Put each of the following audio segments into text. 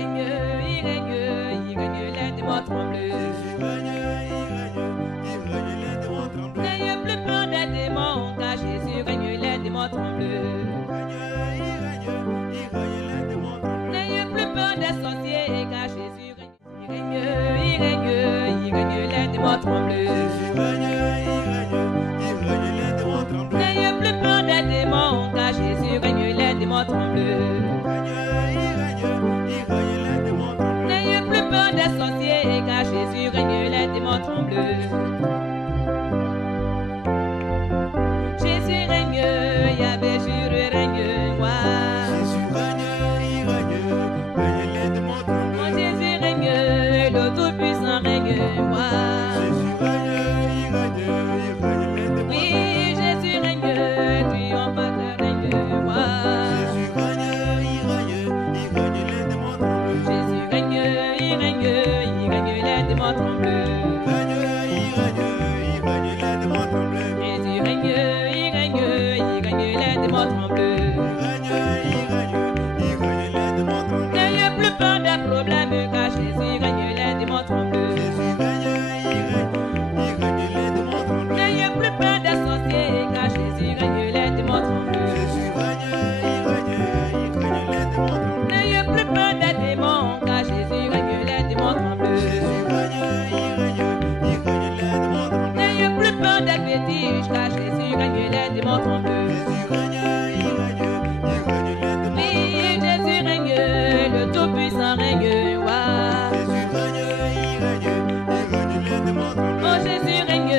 il règne, les démons tremblent. Jésus règne, les démons tremblent. N'ayez plus peur des démons, car Jésus règne, les démons tremblent. Il règne, les démons tremblent. N'ayez plus peur des sorciers, car Jésus règne. Il règne, les démons tremblent. Jésus règne, les démons tremblent. N'ayez plus peur des démons, car Jésus règne, les démons tremblent. Il règne, les démons tremblent. N'ayez plus peur des sorciers, car Jésus règne, les démons tremblent. Jésus règne, Yahvé jure règne, moi. Jésus règne, les démons tremblent. Mon Jésus règne, le Tout-Puissant règne, moi. Jésus règne, les démons Oui, Jésus règne, triomphateur règne, moi. Jésus règne, les démons tremblent. Jésus règne, les démons tremblent. Règne, les démons tremblent. Jésus règne, les démons tremblent. Règne, les démons tremblent. N'ayez plus peur des problèmes, car Jésus règne, les démons tremblent. Jésus règne, les démons tremblent. N'ayez plus peur des sorciers, car Jésus règne, les démons tremblent. Jésus règne, les démons tremblent. N'ayez plus peur des démons, car Jésus règne, les démons tremblent. Jésus règne, les démons tremblent. N'ayez plus peur des fétiches, car Jésus règne, les démons tremblent. Jésus règne, les démons Oui, Jésus règne, le Tout-Puissant règne, ouais. Jésus règne, les démons tremblent. Oh, Jésus règne,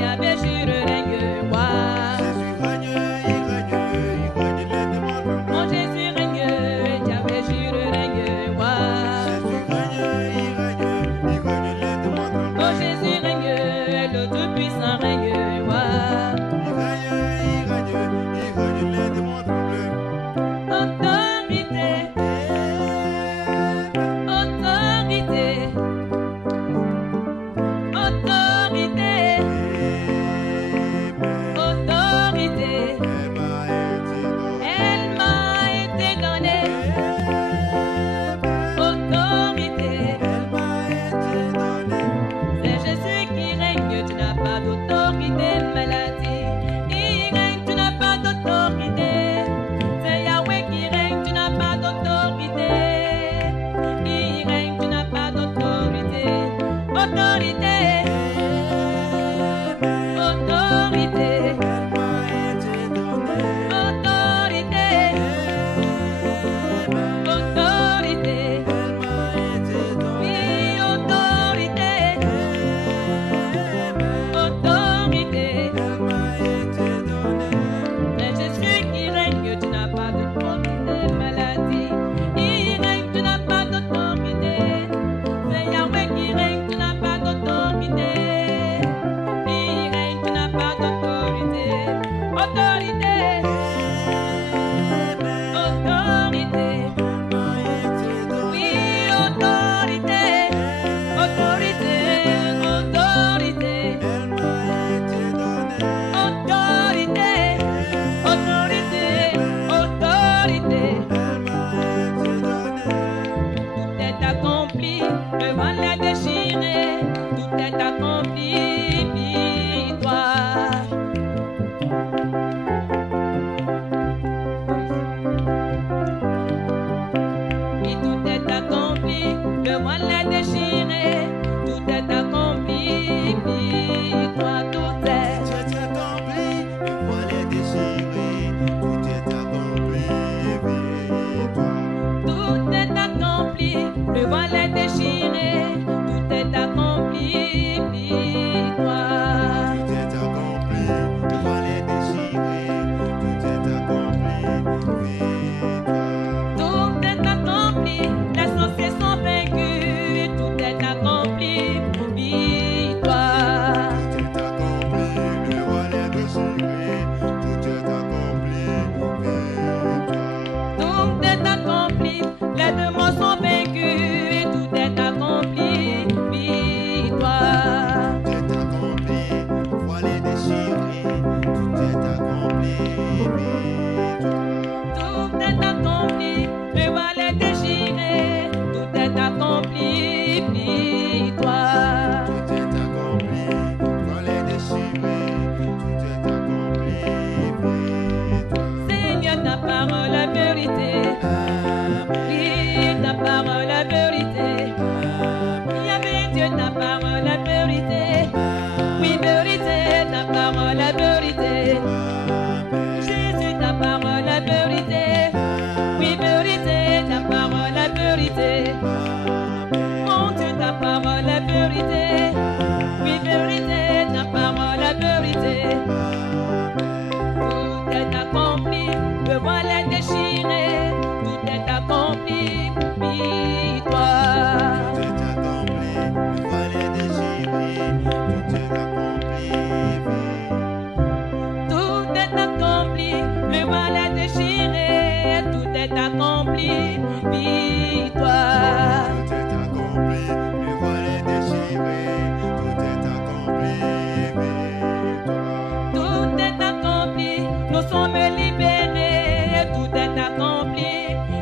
Yahvé jure règne, ouais. Jésus règne, les démons tremblent. Oh, Jésus règne, Yahvé jure règne, ouais. Jésus règne, les démons tremblent. Oh, Jésus règne, le Tout-Puissant règne, ouais. Il règne, les démons tremblent. Autorité, autorité, autorité, autorité, elle m'a été donnée. Autorité, c'est Jésus qui règne, tu n'as pas d'autorité, maladie. Il règne, tu n'as pas d'autorité. C'est Yahweh qui règne, tu n'as pas d'autorité. Il règne, tu n'as pas d'autorité. Autorité, autorité, autorité, autorité. Oui, autorité, autorité. C'est Jésus qui règne, tu n'as pas d'autorité, maladie. Il règne, tu n'as pas d'autorité. C'est Yahweh qui règne, tu n'as pas d'autorité. Il règne, tu n'as pas d'autorité. Autorité, autorité. Oui, autorité, autorité, autorité. Autorité, autorité, autorité. Tout est accompli, le vent l'a déchiré. Tout est accompli, victoire. Et tout est accompli, le vent l'a déchiré. Tout est accompli, victoire. Tout est. Tout est accompli, le voile est déchiré. Tout est accompli, victoire. Tout est accompli, le voile est déchiré. Tout est accompli, victoire. Tout est accompli, le voile est déchiré. Tout est accompli, victoire. Tout est accompli, les sorciers sont vaincus. Tout est accompli, victoire. Tout est accompli, le voile est déchiré. Tout est accompli, victoire. Tout est accompli, les démons sont vaincus. Tout est accompli, victoire. Tout est accompli, le voile est déchiré. Tout est accompli, victoire. Tout est accompli, le voile est déchiré. accompli, victoire. Tout est accompli, le voile est déchiré. Tout est accompli, victoire. Tout est accompli, nous sommes libérés, tout est accompli,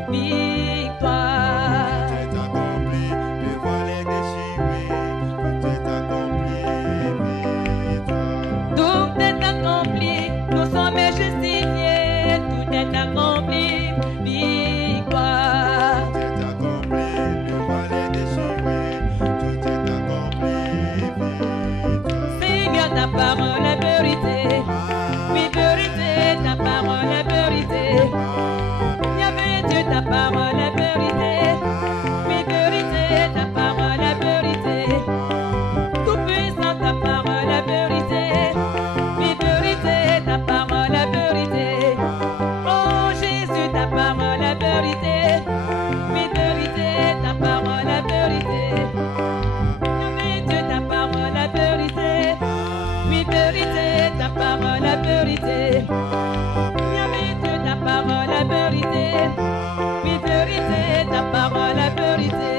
victoire. Tout est accompli, le voile est déchiré. Tout est accompli, victoire. Tout est accompli, nous sommes justifiés, tout est accompli, victoire. Tout est accompli, le voile est déchiré. Tout est accompli, victoire. Seigneur, ta parole est vérité, oui, vérité, ta parole est vérité. Yahvé Dieu, ta parole est vérité, oui, vérité, ta parole est vérité. Tout puissant, ta parole est vérité, oui, vérité, ta parole est vérité. Oh Jésus, ta parole est vérité, oui, vérité, ta parole est vérité. Yahvé Dieu, ta parole est vérité, oui, vérité, ta parole est vérité. Yahvé Dieu, ta parole est vérité, oui, vérité, ta parole est vérité.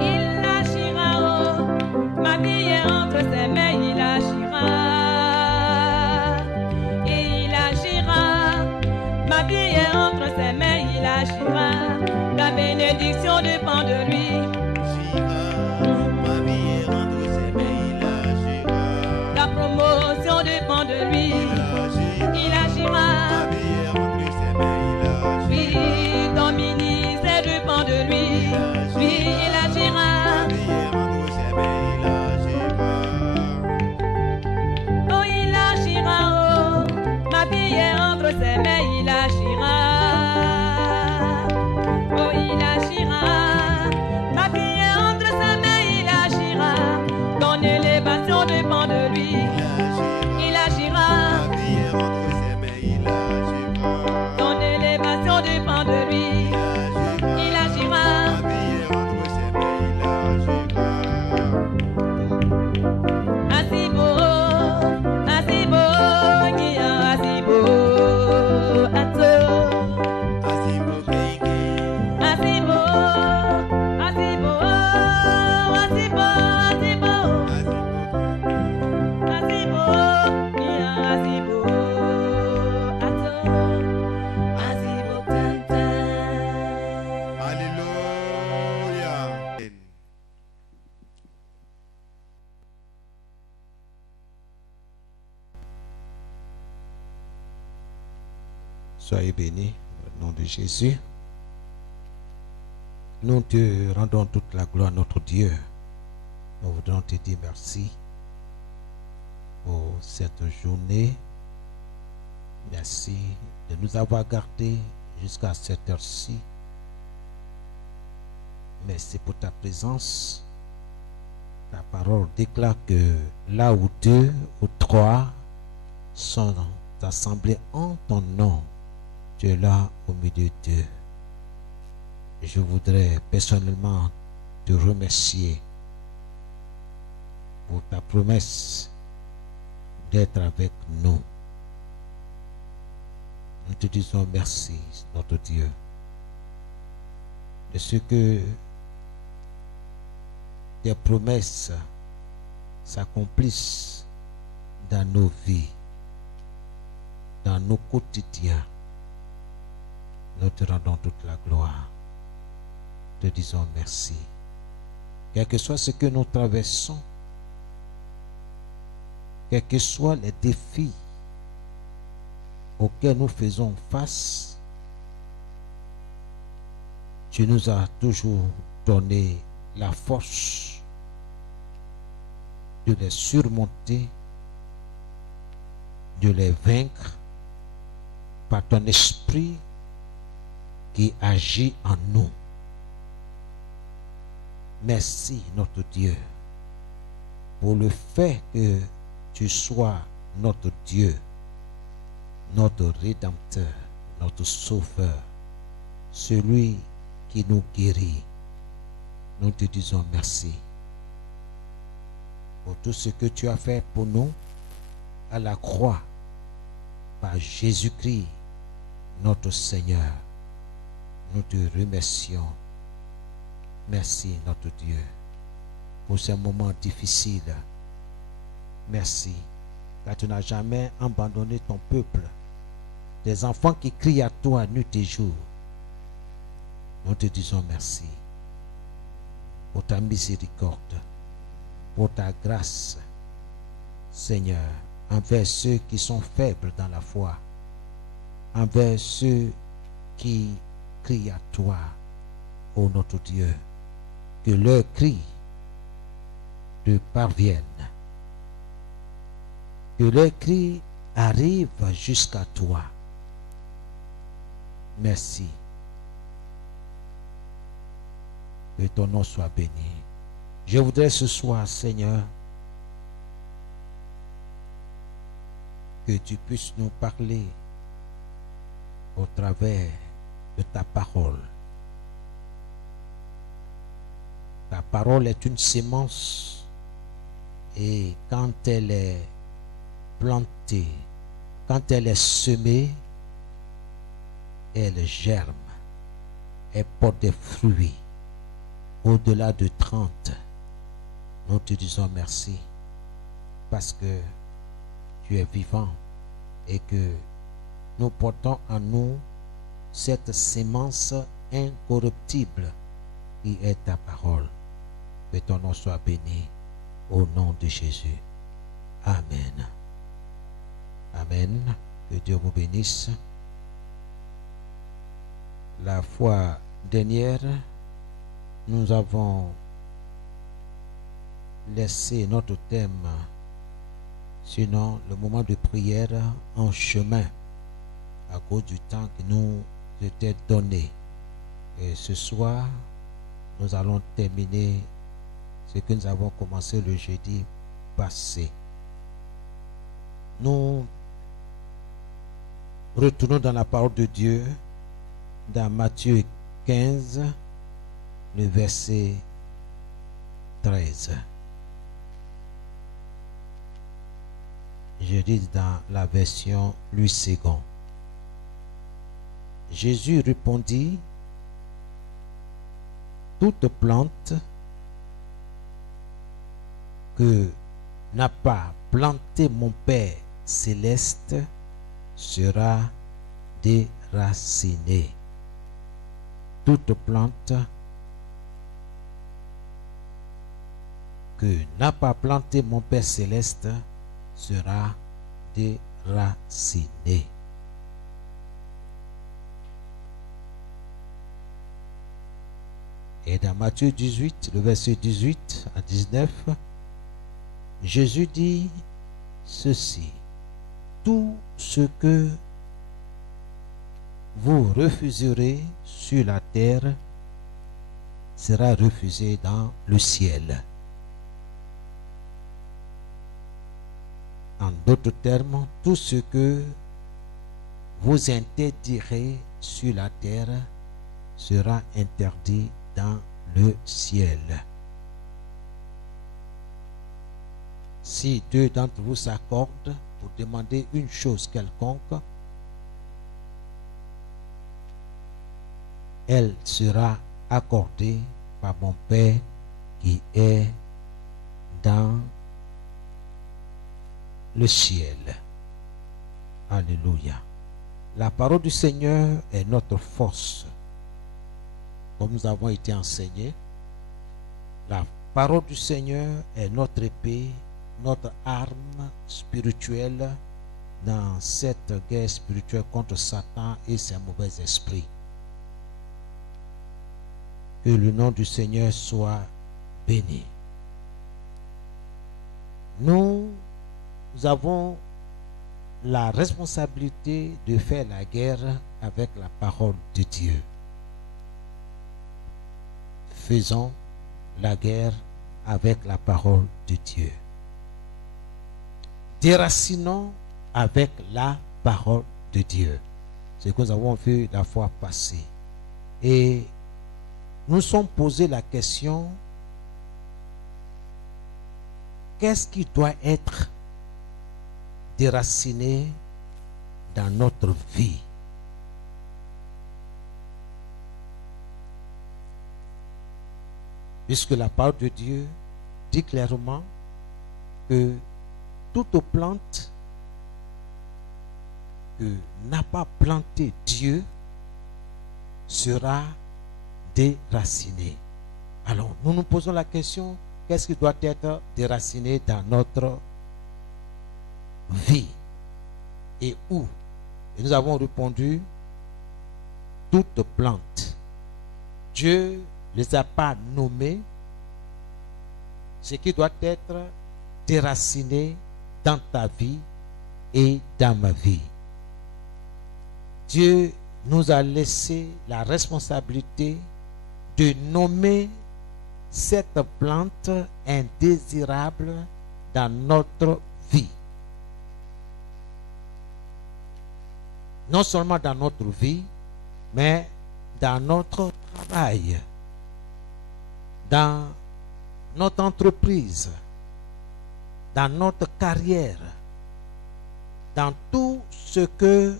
Il agira, oh, ma vie est entre ses mains, il agira. Et il agira, ma vie est entre ses mains, il agira. La bénédiction dépend de lui, Ma vie est entre ses mains, il agira. la promotion dépend de lui, il agira. Ma vie est entre ses mains, il agira. Oui, ton ministère dépend de lui, oui, il agira. Ma vie est entre ses mains, il agira. Oh, il agira, oh, ma vie est entre ses mains, il agira. Oh, il agira, ma vie est entre ses mains, il agira. Ton élévation dépend de lui, il agira. Ma vie est entre ses mains, il agira. Ton élévation dépend de lui, il agira. Ma vie est entre ses mains, il agira. Asibo, asibo, ngia, asibo, ato. Asimbo Kenge, Asibo, asibo, asibo, asibo, asibo, yeah, asibo, ato, asibo, tanta. Alléluia. Soyez bénis au nom de Jésus. Nous te rendons toute la gloire à notre Dieu. Nous voudrons te dire merci pour cette journée. Merci de nous avoir gardés jusqu'à cette heure-ci. Merci pour ta présence. Ta parole déclare que là où 2 ou 3 sont assemblés en ton nom, tu es là au milieu d'eux. Je voudrais personnellement te remercier pour ta promesse d'être avec nous. Nous te disons merci, notre Dieu, de ce que tes promesses s'accomplissent dans nos vies, dans nos quotidiens. Nous te rendons toute la gloire. Te disons merci. Quel que soit ce que nous traversons, quels que soient les défis auxquels nous faisons face, tu nous as toujours donné la force de les surmonter, de les vaincre par ton esprit qui agit en nous. Merci notre Dieu pour le fait que tu sois notre Dieu, notre Rédempteur, notre Sauveur, celui qui nous guérit. Nous te disons merci. pour tout ce que tu as fait pour nous à la croix par Jésus-Christ, notre Seigneur. Nous te remercions. Merci, notre Dieu, pour ces moments difficiles. Merci, car tu n'as jamais abandonné ton peuple, des enfants qui crient à toi nuit et jour. Nous te disons merci pour ta miséricorde, pour ta grâce, Seigneur, envers ceux qui sont faibles dans la foi, envers ceux qui crient à toi, ô notre Dieu, que leurs cris te parviennent, que leurs cris arrivent jusqu'à toi. Merci. Que ton nom soit béni. Je voudrais ce soir, Seigneur, que tu puisses nous parler au travers de ta parole. Ta parole est une sémence et quand elle est plantée, quand elle est semée, elle germe, elle porte des fruits au-delà de 30. Nous te disons merci parce que tu es vivant et que nous portons en nous cette sémence incorruptible qui est ta parole. Que ton nom soit béni au nom de Jésus. Amen. Amen. Que Dieu vous bénisse. La fois dernière, nous avons laissé notre thème, sinon le moment de prière, en chemin à cause du temps qui nous était donné. Et ce soir, nous allons terminer ce que nous avons commencé le jeudi passé. Nous retournons dans la parole de Dieu, dans Matthieu 15, le verset 13. Je lis dans la version Louis II. Jésus répondit: toute plante que n'a pas planté mon Père céleste sera déracinée. Toute plante que n'a pas planté mon Père céleste sera déracinée. Et dans Matthieu 18, le verset 18 à 19, Jésus dit ceci: tout ce que vous refuserez sur la terre sera refusé dans le ciel. En d'autres termes, tout ce que vous interdirez sur la terre sera interdit dans le ciel. Si deux d'entre vous s'accordent pour demander une chose quelconque, elle sera accordée par mon Père qui est dans le ciel. Alléluia. La parole du Seigneur est notre force. Comme nous avons été enseignés, la parole du Seigneur est notre épée, notre arme spirituelle dans cette guerre spirituelle contre Satan et ses mauvais esprits. Que le nom du Seigneur soit béni. Nous avons la responsabilité de faire la guerre avec la parole de Dieu. Faisons la guerre avec la parole de Dieu. Déracinons avec la parole de Dieu. C'est ce que nous avons vu la fois passée. Et nous sommes posé la question: qu'est-ce qui doit être déraciné dans notre vie? Puisque la parole de Dieu dit clairement que toute plante que n'a pas planté Dieu sera déracinée. Alors, nous nous posons la question, qu'est-ce qui doit être déraciné dans notre vie et où? Et nous avons répondu, toute plante. Dieu ne les a pas nommés. Ce qui doit être déraciné dans ta vie et dans ma vie. Dieu nous a laissé la responsabilité de nommer cette plante indésirable dans notre vie. Non seulement dans notre vie, mais dans notre travail, dans notre entreprise, dans notre carrière, dans tout ce que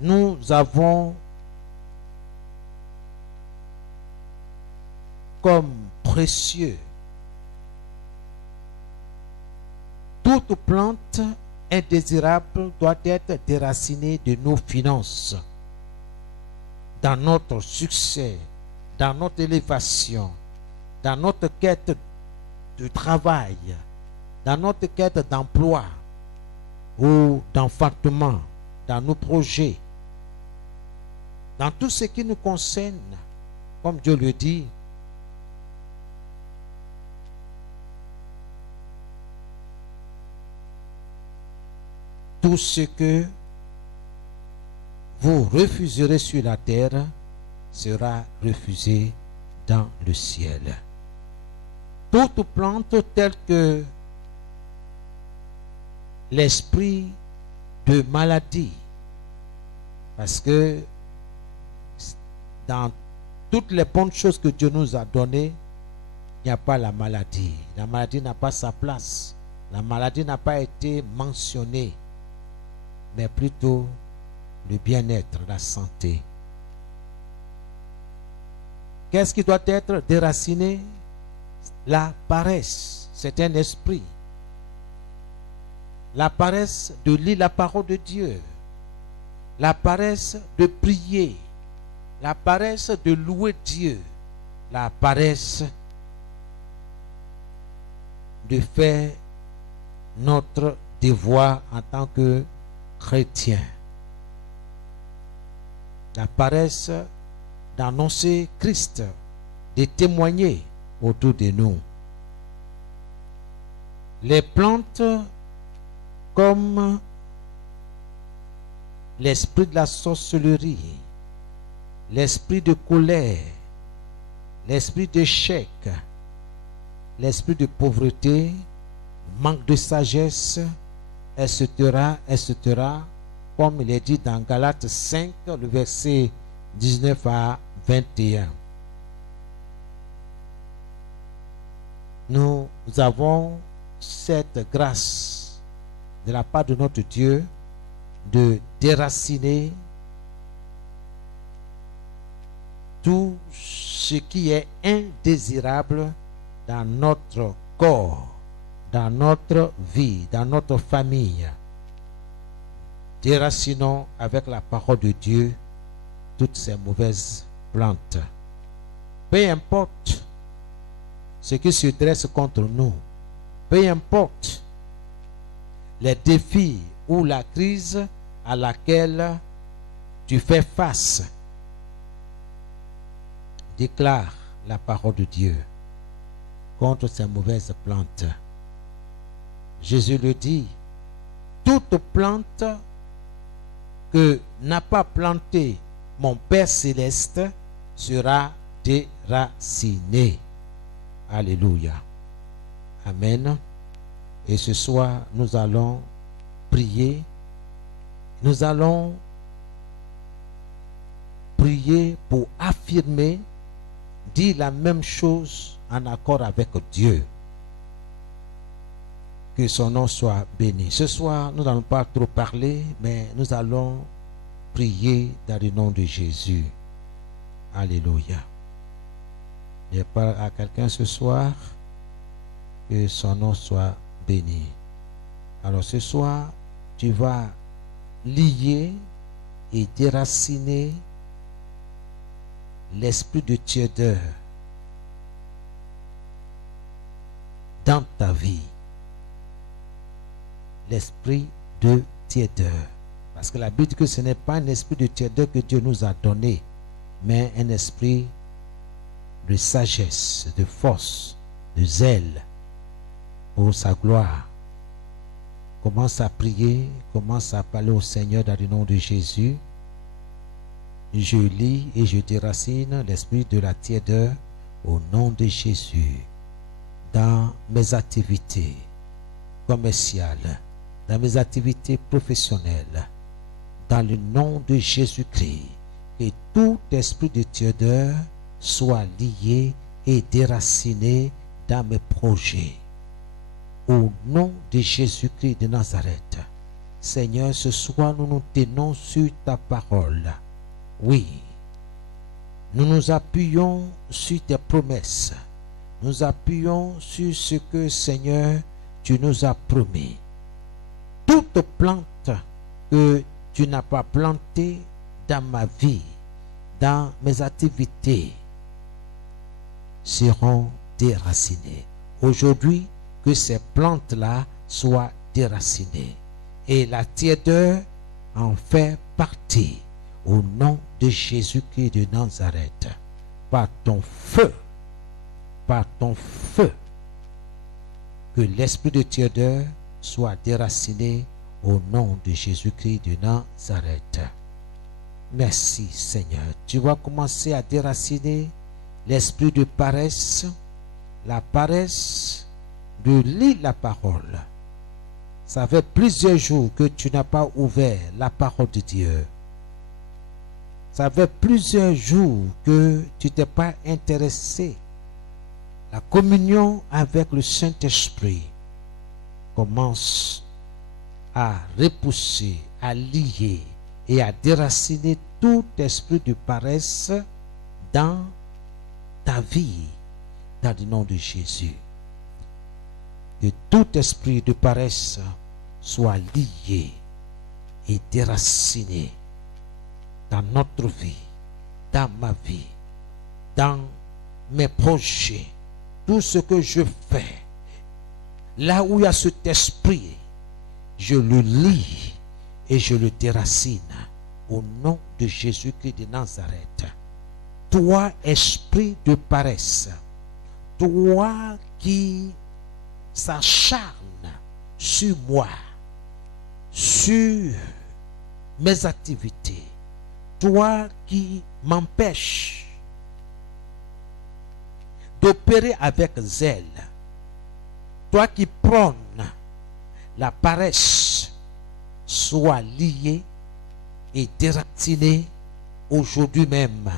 nous avons comme précieux. Toute plante indésirable doit être déracinée de nos finances, dans notre succès, dans notre élévation, dans notre quête de travail, dans notre quête d'emploi ou d'enfantement, dans nos projets, dans tout ce qui nous concerne, comme Dieu le dit. Tout ce que vous refuserez sur la terre sera refusé dans le ciel. Toute plante telle que l'esprit de maladie, parce que dans toutes les bonnes choses que Dieu nous a données, il n'y a pas la maladie. La maladie n'a pas sa place. La maladie n'a pas été mentionnée, mais plutôt le bien-être, la santé. Qu'est-ce qui doit être déraciné? La paresse, c'est un esprit. La paresse de lire la parole de Dieu. La paresse de prier. La paresse de louer Dieu. La paresse de faire notre devoir en tant que chrétien. La paresse d'annoncer Christ, de témoigner autour de nous. Les plantes comme l'esprit de la sorcellerie, l'esprit de colère, l'esprit d'échec, l'esprit de pauvreté, manque de sagesse, etc., comme il est dit dans Galates 5, le verset 19 à 21. Nous avons cette grâce de la part de notre Dieu de déraciner tout ce qui est indésirable dans notre corps, dans notre vie, dans notre famille. Déracinons avec la parole de Dieu toutes ces mauvaises plantes. Peu importe ce qui se dresse contre nous, peu importe les défis ou la crise à laquelle tu fais face, déclare la parole de Dieu contre ces mauvaises plantes. Jésus le dit, toute plante que n'a pas planté mon Père céleste sera déracinée. Alléluia. Amen. Et ce soir, nous allons prier. Nous allons prier pour affirmer, dire la même chose en accord avec Dieu. Que son nom soit béni. Ce soir, nous n'allons pas trop parler, mais nous allons prier dans le nom de Jésus. Alléluia. Je parle à quelqu'un ce soir, que son nom soit béni. Alors ce soir, tu vas lier et déraciner l'esprit de tiédeur dans ta vie. L'esprit de tiédeur. Parce que la Bible dit que ce n'est pas un esprit de tiédeur que Dieu nous a donné, mais un esprit de sagesse, de force, de zèle pour sa gloire. Commence à prier, commence à parler au Seigneur dans le nom de Jésus. Je lis et je déracine l'esprit de la tiédeur au nom de Jésus dans mes activités commerciales, dans mes activités professionnelles, dans le nom de Jésus-Christ, que tout esprit de tiédeur soit lié et déraciné dans mes projets. Au nom de Jésus-Christ de Nazareth, Seigneur, ce soir nous nous tenons sur ta parole. Oui, nous nous appuyons sur tes promesses. Nous appuyons sur ce que, Seigneur, tu nous as promis. Toute plante que tu n'as pas plantée dans ma vie, dans mes activités, seront déracinées. Aujourd'hui, que ces plantes-là soient déracinées. Et la tiédeur en fait partie. Au nom de Jésus-Christ de Nazareth. Par ton feu. Par ton feu. Que l'esprit de tiédeur soit déraciné au nom de Jésus-Christ de Nazareth. Merci Seigneur. Tu vas commencer à déraciner l'esprit de paresse. La paresse de lire la parole. Ça fait plusieurs jours que tu n'as pas ouvert la parole de Dieu. Ça fait plusieurs jours que tu t'es pas intéressé. La communion avec le Saint-Esprit commence à repousser, à lier et à déraciner tout esprit de paresse dans ta vie, dans le nom de Jésus. Que tout esprit de paresse soit lié et déraciné dans notre vie, dans ma vie, dans mes projets, tout ce que je fais. Là où il y a cet esprit, je le lis et je le déracine au nom de Jésus-Christ de Nazareth. Toi, esprit de paresse, toi qui s'acharne sur moi, sur mes activités, toi qui m'empêche d'opérer avec zèle, toi qui prône la paresse, sois lié et déraciné aujourd'hui même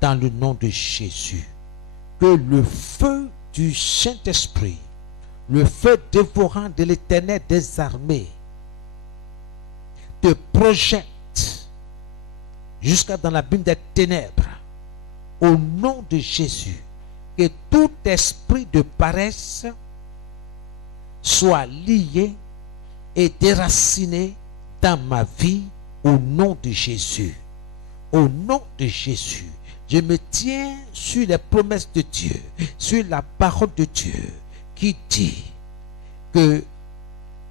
dans le nom de Jésus. Que le feu du Saint-Esprit, le feu dévorant de l'Éternel des armées, te projette jusqu'à dans l'abîme des ténèbres. Au nom de Jésus, que tout esprit de paresse soit lié et déraciné dans ma vie au nom de Jésus. Au nom de Jésus, je me tiens sur les promesses de Dieu, sur la parole de Dieu qui dit que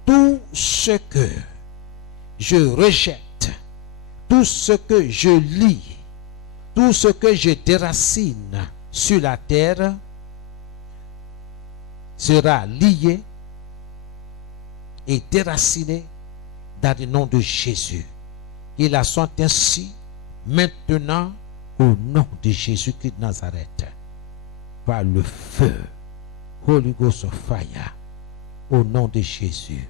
tout ce que je rejette, tout ce que je lis, tout ce que je déracine sur la terre sera lié et déraciné dans le nom de Jésus. Qu'il en soit ainsi maintenant au nom de Jésus-Christ de Nazareth, par le feu, Holy Ghost of Fire, au nom de Jésus.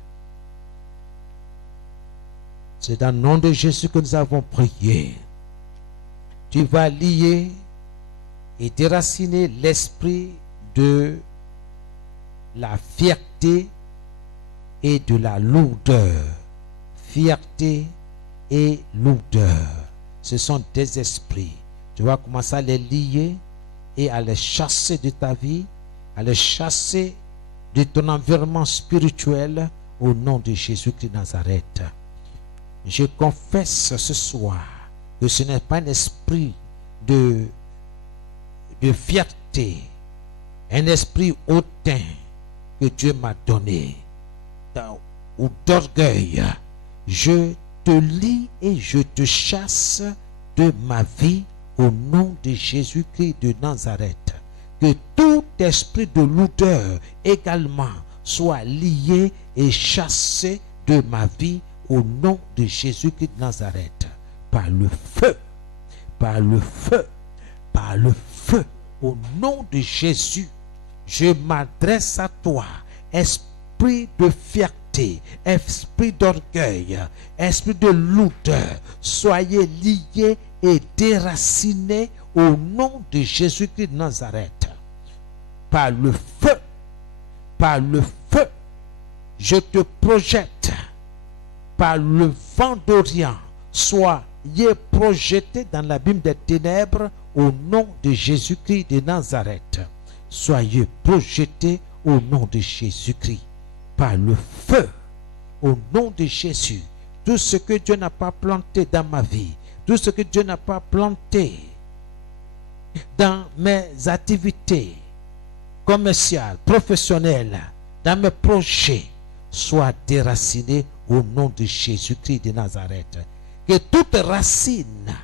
C'est dans le nom de Jésus que nous avons prié. Tu vas lier et déraciner l'esprit de la fierté et de la lourdeur. Fierté et lourdeur. Ce sont des esprits. Tu vas commencer à les lier et à les chasser de ta vie, à les chasser de ton environnement spirituel au nom de Jésus-Christ de Nazareth. Je confesse ce soir que ce n'est pas un esprit de fierté, un esprit hautain que Dieu m'a donné, ou d'orgueil. Je te lie et je te chasse de ma vie au nom de Jésus-Christ de Nazareth. Que tout esprit de lourdeur également soit lié et chassé de ma vie au nom de Jésus-Christ de Nazareth. Par le feu, par le feu, par le feu, au nom de Jésus, je m'adresse à toi, esprit de fierté, esprit d'orgueil, esprit de lourdeur, soyez liés et déracinés au nom de Jésus-Christ de Nazareth. Par le feu, je te projette, par le vent d'Orient, soyez projetés dans l'abîme des ténèbres au nom de Jésus-Christ de Nazareth. Soyez projetés au nom de Jésus-Christ. Par le feu, au nom de Jésus. Tout ce que Dieu n'a pas planté dans ma vie, tout ce que Dieu n'a pas planté dans mes activités commerciales, professionnelles, dans mes projets, soit déraciné au nom de Jésus-Christ de Nazareth. Que toute racine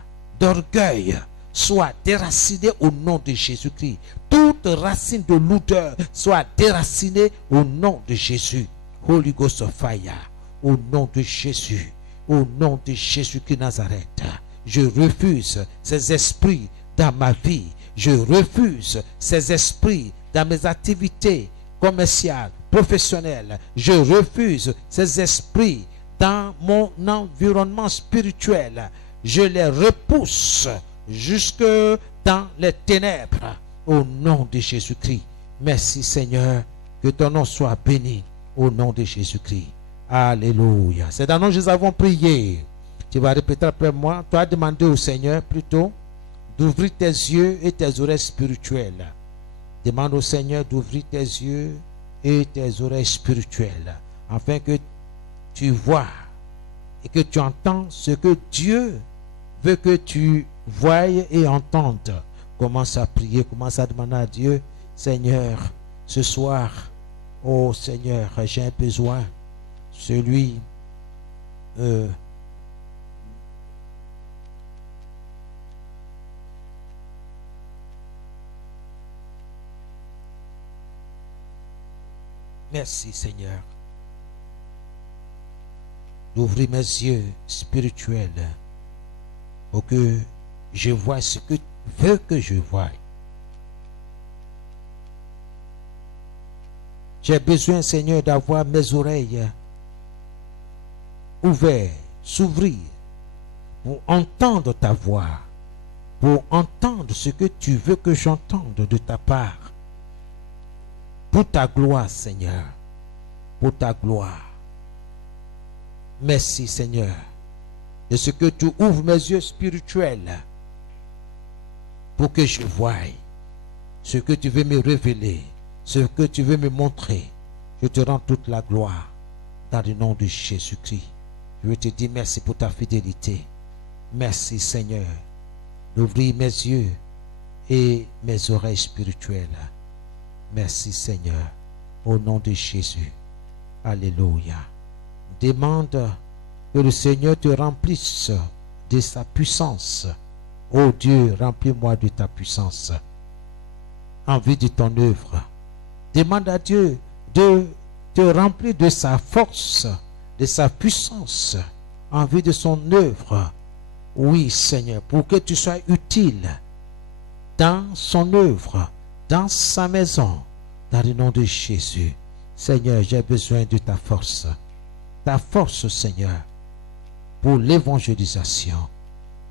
d'orgueil soit déracinée au nom de Jésus-Christ. Toute racine de lourdeur soit déracinée au nom de Jésus. Holy Ghost of fire, au nom de Jésus, au nom de Jésus-Christ de Nazareth. Je refuse ces esprits dans ma vie. Je refuse ces esprits dans mes activités commerciales, professionnelles. Je refuse ces esprits dans mon environnement spirituel. Je les repousse jusque dans les ténèbres au nom de Jésus-Christ. Merci Seigneur, que ton nom soit béni au nom de Jésus-Christ. Alléluia. C'est dans le nom que nous avons prié. Tu vas répéter après moi. Tu as demandé au Seigneur plutôt d'ouvrir tes yeux et tes oreilles spirituelles. Demande au Seigneur d'ouvrir tes yeux et tes oreilles spirituelles afin que tu vois et que tu entends ce que Dieu veut que tu voies et entendes. Commence à prier, commence à demander à Dieu, Seigneur, ce soir, oh Seigneur, j'ai un besoin, celui merci Seigneur d'ouvrir mes yeux spirituels pour que je vois ce que tu veux que je voie. J'ai besoin Seigneur d'avoir mes oreilles ouvertes, s'ouvrir pour entendre ta voix, pour entendre ce que tu veux que j'entende de ta part. Pour ta gloire, Seigneur. Pour ta gloire. Merci, Seigneur, de ce que tu ouvres mes yeux spirituels pour que je voie ce que tu veux me révéler, ce que tu veux me montrer. Je te rends toute la gloire dans le nom de Jésus-Christ. Je veux te dire merci pour ta fidélité. Merci, Seigneur, d'ouvrir mes yeux et mes oreilles spirituelles. Merci Seigneur, au nom de Jésus. Alléluia. Demande que le Seigneur te remplisse de sa puissance. Oh Dieu, remplis-moi de ta puissance en vue de ton œuvre. Demande à Dieu de te remplir de sa force, de sa puissance en vue de son œuvre. Oui Seigneur, pour que tu sois utile dans son œuvre, dans sa maison, dans le nom de Jésus. Seigneur, j'ai besoin de ta force, Seigneur, pour l'évangélisation.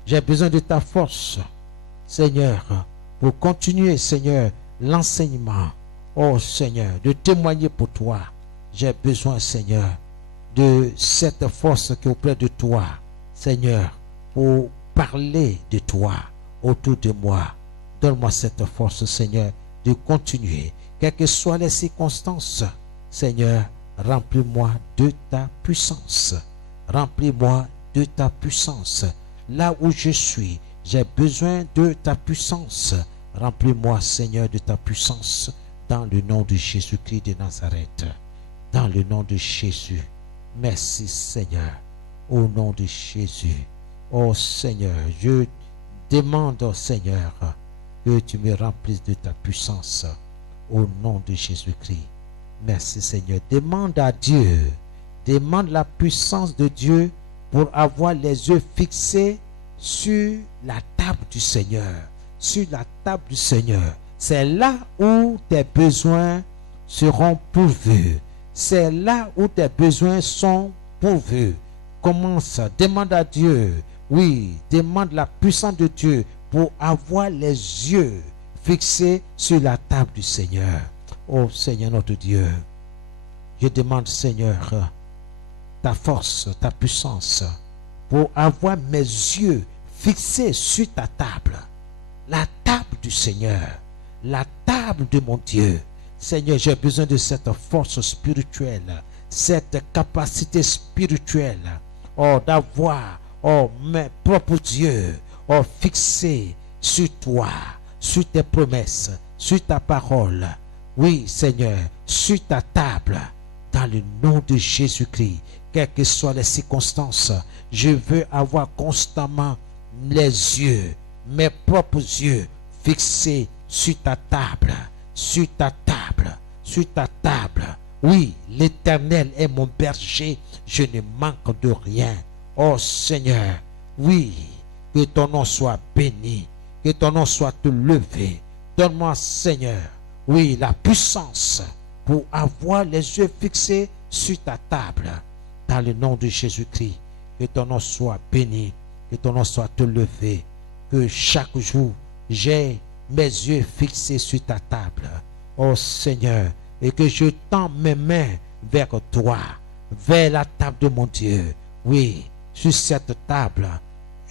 J'ai besoin de ta force, Seigneur, pour continuer, Seigneur, l'enseignement. Oh Seigneur, de témoigner pour toi. j'ai besoin, Seigneur, de cette force qui est auprès de toi, Seigneur, pour parler de toi autour de moi. Donne-moi cette force, Seigneur, de continuer, quelles que soient les circonstances. Seigneur, remplis-moi de ta puissance. Remplis-moi de ta puissance. Là où je suis, j'ai besoin de ta puissance. Remplis-moi, Seigneur, de ta puissance, dans le nom de Jésus-Christ de Nazareth. Dans le nom de Jésus. Merci, Seigneur. Au nom de Jésus. Oh Seigneur, je demande, Seigneur, que tu me remplisses de ta puissance. Au nom de Jésus-Christ. Merci, Seigneur. Demande à Dieu. Demande la puissance de Dieu pour avoir les yeux fixés sur la table du Seigneur. Sur la table du Seigneur. C'est là où tes besoins seront pourvus. C'est là où tes besoins sont pourvus. Commence, demande à Dieu. Oui, demande la puissance de Dieu pour avoir les yeux fixés sur la table du Seigneur. Oh Seigneur notre Dieu, je demande, Seigneur, ta force, ta puissance pour avoir mes yeux fixés sur ta table. La table du Seigneur, la table de mon Dieu. Seigneur, j'ai besoin de cette force spirituelle, cette capacité spirituelle, oh, d'avoir, oh, mes propres yeux, oh, fixés sur toi, sur tes promesses, sur ta parole. Oui, Seigneur, sur ta table, dans le nom de Jésus-Christ, quelles que soient les circonstances, je veux avoir constamment les yeux, mes propres yeux, fixés sur ta table, sur ta table, sur ta table. Oui, l'Éternel est mon berger, je ne manque de rien. Oh Seigneur, oui, que ton nom soit béni, que ton nom soit élevé. Donne-moi, Seigneur, oui, la puissance pour avoir les yeux fixés sur ta table. Dans le nom de Jésus-Christ, que ton nom soit béni, que ton nom soit élevé, que chaque jour, j'ai mes yeux fixés sur ta table. Oh Seigneur, et que je tends mes mains vers toi, vers la table de mon Dieu. Oui, sur cette table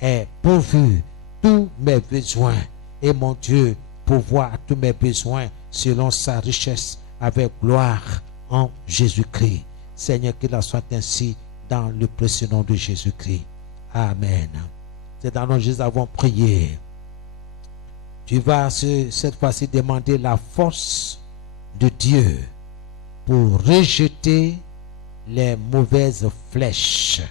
est pourvu tous mes besoins. Et mon Dieu pourvoit à tous mes besoins selon sa richesse avec gloire en Jésus-Christ. Seigneur, qu'il en soit ainsi dans le précieux nom de Jésus-Christ. Amen. C'est dans le nom de Jésus que nous avons prié. Tu vas cette fois-ci demander la force de Dieu pour rejeter les mauvaises flèches.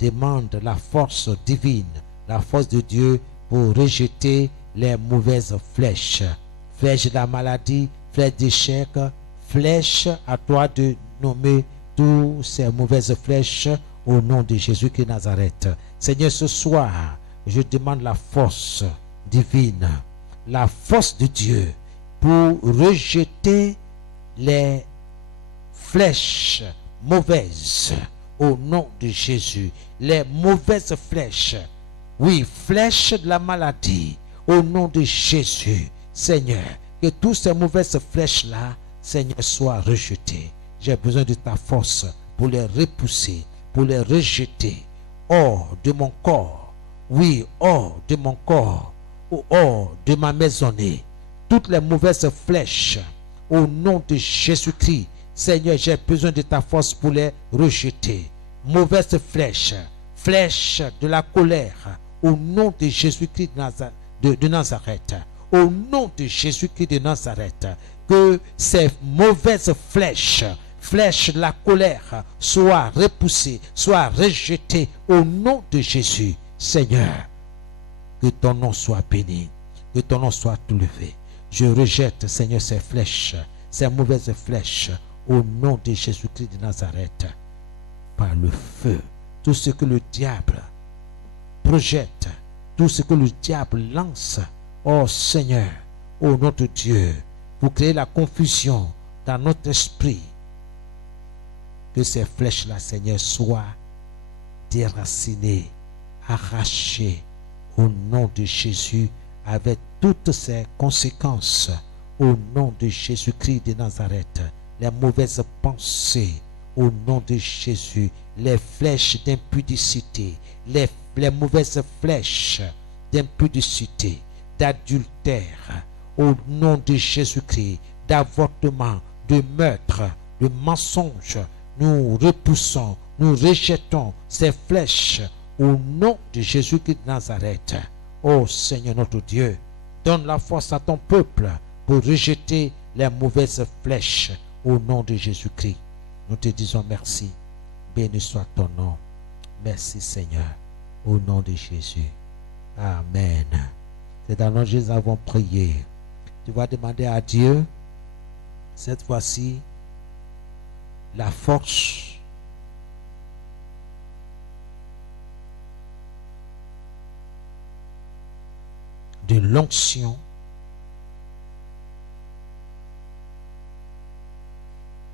Demande la force divine, la force de Dieu pour rejeter les mauvaises flèches. Flèche de la maladie, flèche d'échec, flèche à toi de nommer toutes ces mauvaises flèches au nom de Jésus-Christ de Nazareth. Seigneur, ce soir, je demande la force divine, la force de Dieu pour rejeter les flèches mauvaises au nom de Jésus. Les mauvaises flèches, oui, flèches de la maladie au nom de Jésus. Seigneur, que toutes ces mauvaises flèches-là, Seigneur, soient rejetées. J'ai besoin de ta force pour les repousser, pour les rejeter hors de mon corps. Oui, hors de mon corps, hors de ma maisonnée. Toutes les mauvaises flèches, au nom de Jésus-Christ, Seigneur, j'ai besoin de ta force pour les rejeter. Mauvaises flèches, flèches de la colère, au nom de Jésus-Christ de Nazareth. Au nom de Jésus-Christ de Nazareth, que ces mauvaises flèches, flèches de la colère, soient repoussées, soient rejetées au nom de Jésus. Seigneur, que ton nom soit béni, que ton nom soit élevé. Je rejette, Seigneur, ces flèches, ces mauvaises flèches, au nom de Jésus-Christ de Nazareth, par le feu. Tout ce que le diable projette, tout ce que le diable lance, oh Seigneur, oh notre Dieu, pour créer la confusion dans notre esprit, que ces flèches-là, Seigneur, soient déracinées, arrachées, au nom de Jésus, avec toutes ses conséquences, au nom de Jésus-Christ de Nazareth. les mauvaises pensées au nom de Jésus, les flèches d'impudicité, les mauvaises flèches d'impudicité, d'adultère, au nom de Jésus-Christ, d'avortement, de meurtre, de mensonge. Nous repoussons, nous rejetons ces flèches au nom de Jésus-Christ de Nazareth. Ô Seigneur notre Dieu, donne la force à ton peuple pour rejeter les mauvaises flèches au nom de Jésus-Christ. Nous te disons merci. Béni soit ton nom. Merci Seigneur. Au nom de Jésus. Amen. C'est dans le nom de Jésus que nous avons prié. Tu vas demander à Dieu, cette fois-ci, la force de l'onction.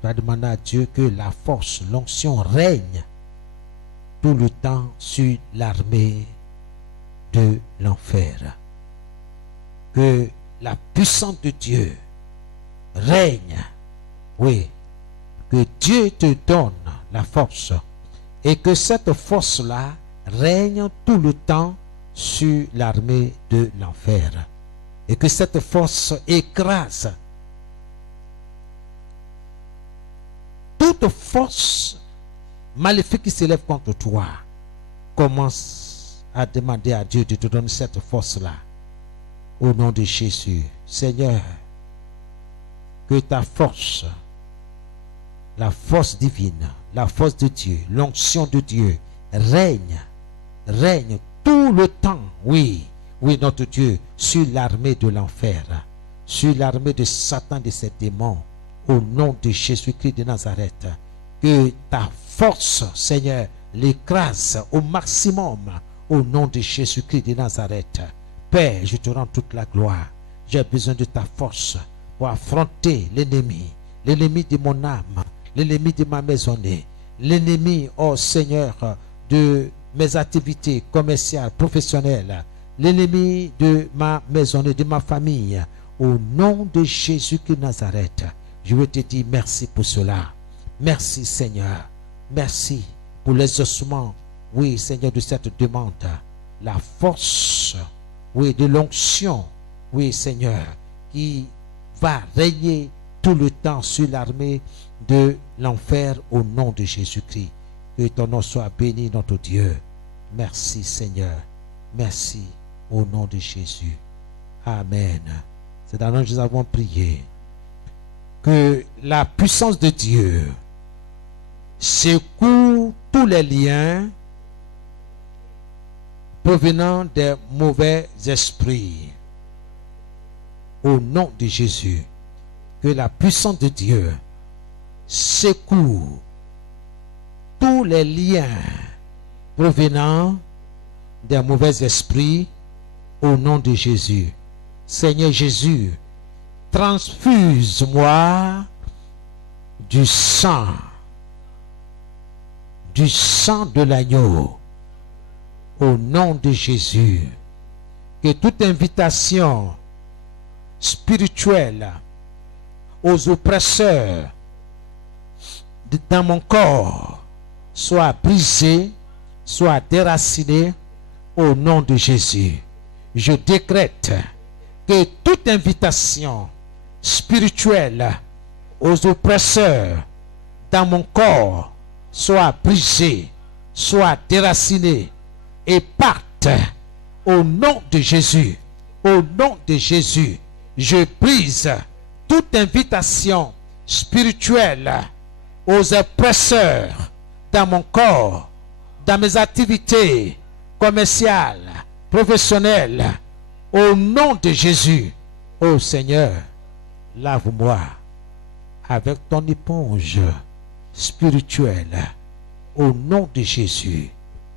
Tu vas demander à Dieu que la force, l'onction règne tout le temps sur l'armée de l'enfer. Que la puissance de Dieu règne. Oui. Que Dieu te donne la force. Et que cette force-là règne tout le temps sur l'armée de l'enfer. Et que cette force écrase toute force maléfique qui s'élève contre toi. Commence à demander à Dieu de te donner cette force-là. Au nom de Jésus. Seigneur, que ta force, la force divine, la force de Dieu, l'onction de Dieu règne tout le temps, oui, notre Dieu, sur l'armée de l'enfer, sur l'armée de Satan, de ses démons, au nom de Jésus-Christ de Nazareth. Que ta force, Seigneur, l'écrase au maximum, au nom de Jésus-Christ de Nazareth. Père, je te rends toute la gloire. J'ai besoin de ta force pour affronter l'ennemi de mon âme, l'ennemi de ma maisonnée, l'ennemi, oh Seigneur, de mes activités commerciales, professionnelles, l'ennemi de ma maisonnée, de ma famille. Au nom de Jésus-Christ de Nazareth, je veux te dire merci pour cela. Merci Seigneur. Merci pour l'exaucement, oui Seigneur, de cette demande. La force, oui, de l'onction, oui Seigneur, qui va régner tout le temps sur l'armée de l'enfer au nom de Jésus-Christ. Que ton nom soit béni, notre Dieu. Merci Seigneur. Merci au nom de Jésus. Amen. C'est dans le nom que nous avons prié. Que la puissance de Dieu secoue tous les liens provenant des mauvais esprits. Au nom de Jésus. Que la puissance de Dieu secoue tous les liens provenant des mauvais esprits au nom de Jésus. Seigneur Jésus, transfuse-moi du sang de l'agneau au nom de Jésus. Que toute invitation spirituelle aux oppresseurs dans mon corps soit brisée, soit déracinée au nom de Jésus. Je décrète que toute invitation spirituelle aux oppresseurs dans mon corps soit brisée, soit déracinée et parte au nom de Jésus. Au nom de Jésus, je brise toute invitation spirituelle aux oppresseurs dans mon corps, dans mes activités commerciales, professionnelles, au nom de Jésus. Ô Seigneur, lave-moi avec ton éponge spirituelle, au nom de Jésus.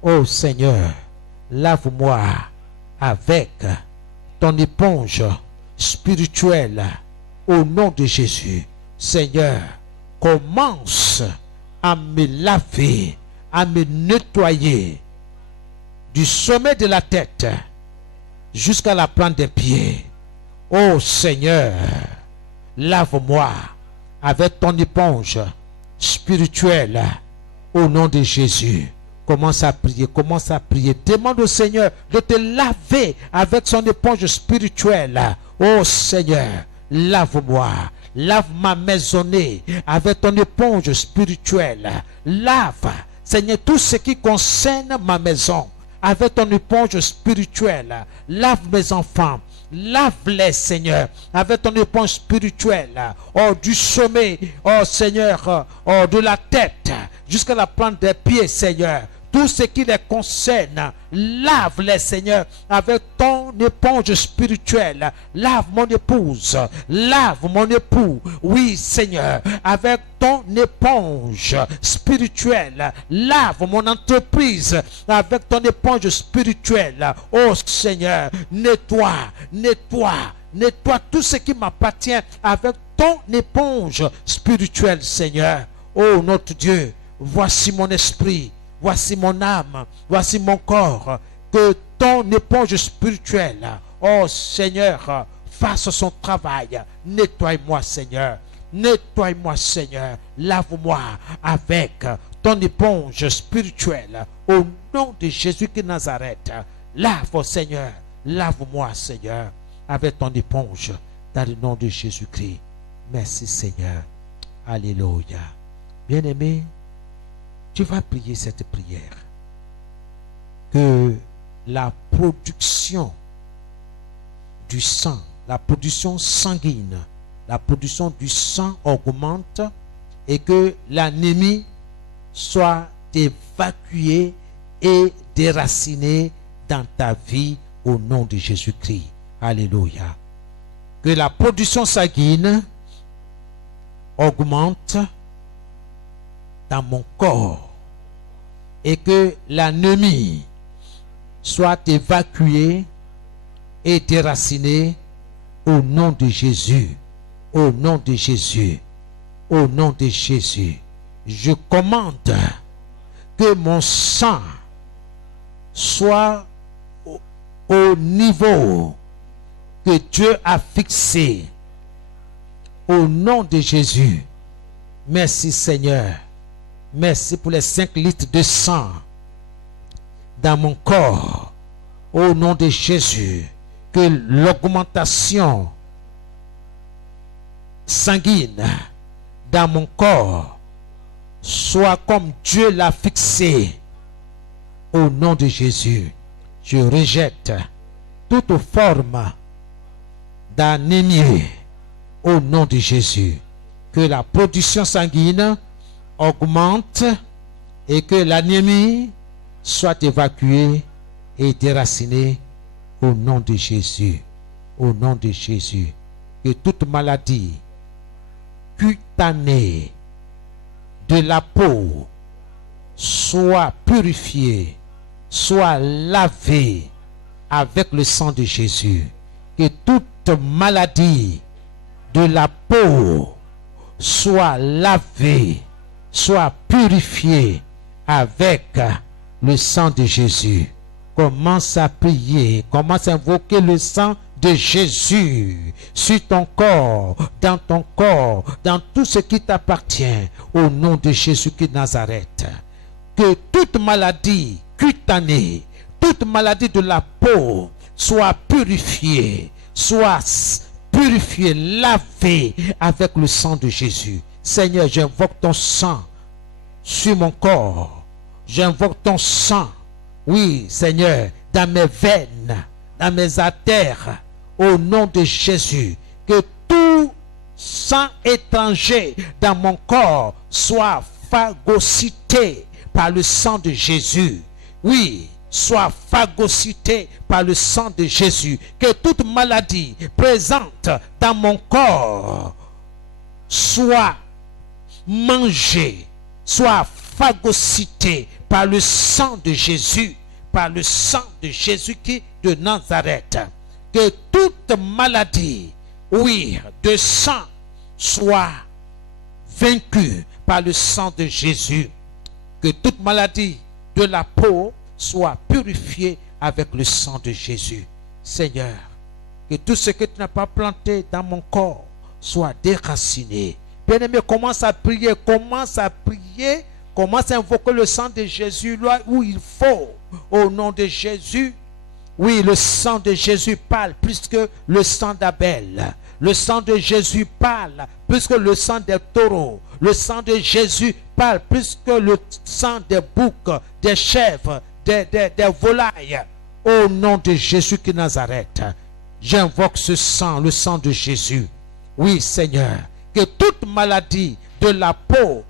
Ô Seigneur, lave-moi avec ton éponge spirituelle, au nom de Jésus. Seigneur, commence à me laver, à me nettoyer du sommet de la tête jusqu'à la plante des pieds. Ô Seigneur, lave-moi avec ton éponge spirituelle au nom de Jésus. Commence à prier, commence à prier. Demande au Seigneur de te laver avec son éponge spirituelle. Oh Seigneur, lave-moi. Lave ma maisonnée avec ton éponge spirituelle. Lave, Seigneur, tout ce qui concerne ma maison avec ton éponge spirituelle. Lave mes enfants. Lave-les, Seigneur, avec ton éponge spirituelle. Oh, du sommet, oh Seigneur, oh, de la tête jusqu'à la plante des pieds, Seigneur. Tout ce qui les concerne, lave-les, Seigneur, avec ton éponge spirituelle. Lave mon épouse, lave mon époux. Oui, Seigneur, avec ton éponge spirituelle. Lave mon entreprise avec ton éponge spirituelle. Oh Seigneur, nettoie, nettoie, nettoie tout ce qui m'appartient avec ton éponge spirituelle, Seigneur. Oh notre Dieu, voici mon esprit. Voici mon âme, voici mon corps, que ton éponge spirituelle, oh Seigneur, fasse son travail. Nettoie-moi, Seigneur. Nettoie-moi, Seigneur. Lave-moi avec ton éponge spirituelle. Au nom de Jésus de Nazareth. Lave, Seigneur. Lave-moi, Seigneur, avec ton éponge. Dans le nom de Jésus-Christ. Merci, Seigneur. Alléluia. Bien-aimé, tu vas prier cette prière. Que la production du sang, la production sanguine, la production du sang augmente et que l'anémie soit évacuée et déracinée dans ta vie au nom de Jésus-Christ. Alléluia. Que la production sanguine augmente dans mon corps et que l'anémie soit évacuée et déracinée au nom de Jésus. Au nom de Jésus. Au nom de Jésus. Je commande que mon sang soit au niveau que Dieu a fixé. Au nom de Jésus. Merci Seigneur. Merci pour les 5 litres de sang dans mon corps. Au nom de Jésus, que l'augmentation sanguine dans mon corps soit comme Dieu l'a fixé. Au nom de Jésus, je rejette toute forme d'anémie. Au nom de Jésus, que la production sanguine augmente et que l'anémie soit évacuée et déracinée au nom de Jésus. Au nom de Jésus. Que toute maladie cutanée de la peau soit purifiée, soit lavée avec le sang de Jésus. Que toute maladie de la peau soit lavée, soit purifié avec le sang de Jésus. Commence à prier, commence à invoquer le sang de Jésus sur ton corps, dans tout ce qui t'appartient, au nom de Jésus de Nazareth. Que toute maladie cutanée, toute maladie de la peau soit purifiée, lavée avec le sang de Jésus. Seigneur, j'invoque ton sang sur mon corps. J'invoque ton sang, oui, Seigneur, dans mes veines, dans mes artères, au nom de Jésus. Que tout sang étranger dans mon corps soit phagocyté par le sang de Jésus. Oui, soit phagocyté par le sang de Jésus. Que toute maladie présente dans mon corps soit mangée, soit phagocytée par le sang de Jésus, par le sang de Jésus-Christ de Nazareth. Que toute maladie, oui, de sang soit vaincue par le sang de Jésus. Que toute maladie de la peau soit purifiée avec le sang de Jésus. Seigneur, que tout ce que tu n'as pas planté dans mon corps soit déraciné Bien-aimé, commence à prier, commence à prier, commence à invoquer le sang de Jésus là où il faut, au nom de Jésus. Oui, le sang de Jésus parle plus que le sang d'Abel. Le sang de Jésus parle plus que le sang des taureaux. Le sang de Jésus parle plus que le sang des boucs, des chèvres, des volailles. Au nom de Jésus de Nazareth, j'invoque ce sang, le sang de Jésus. Oui, Seigneur, que toute maladie de la peau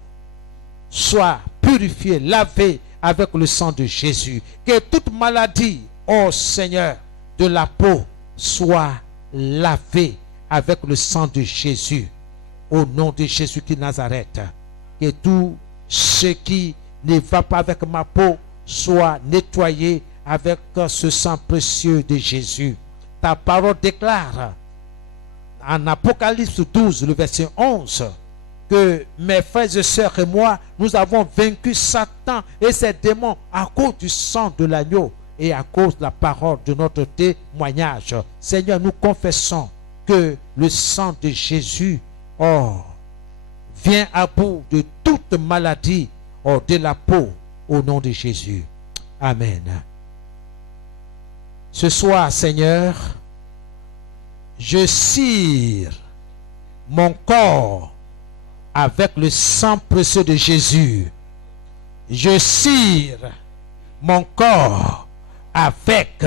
soit purifiée, lavée avec le sang de Jésus. Que toute maladie, oh Seigneur, de la peau soit lavée avec le sang de Jésus. Au nom de Jésus de Nazareth, que tout ce qui ne va pas avec ma peau soit nettoyé avec ce sang précieux de Jésus. Ta parole déclare en Apocalypse 12, le verset 11, que mes frères et sœurs et moi, nous avons vaincu Satan et ses démons à cause du sang de l'agneau et à cause de la parole de notre témoignage. Seigneur, nous confessons que le sang de Jésus, vient à bout de toute maladie de la peau au nom de Jésus. Amen. Ce soir, Seigneur, je cire mon corps avec le sang précieux de Jésus. Je cire mon corps avec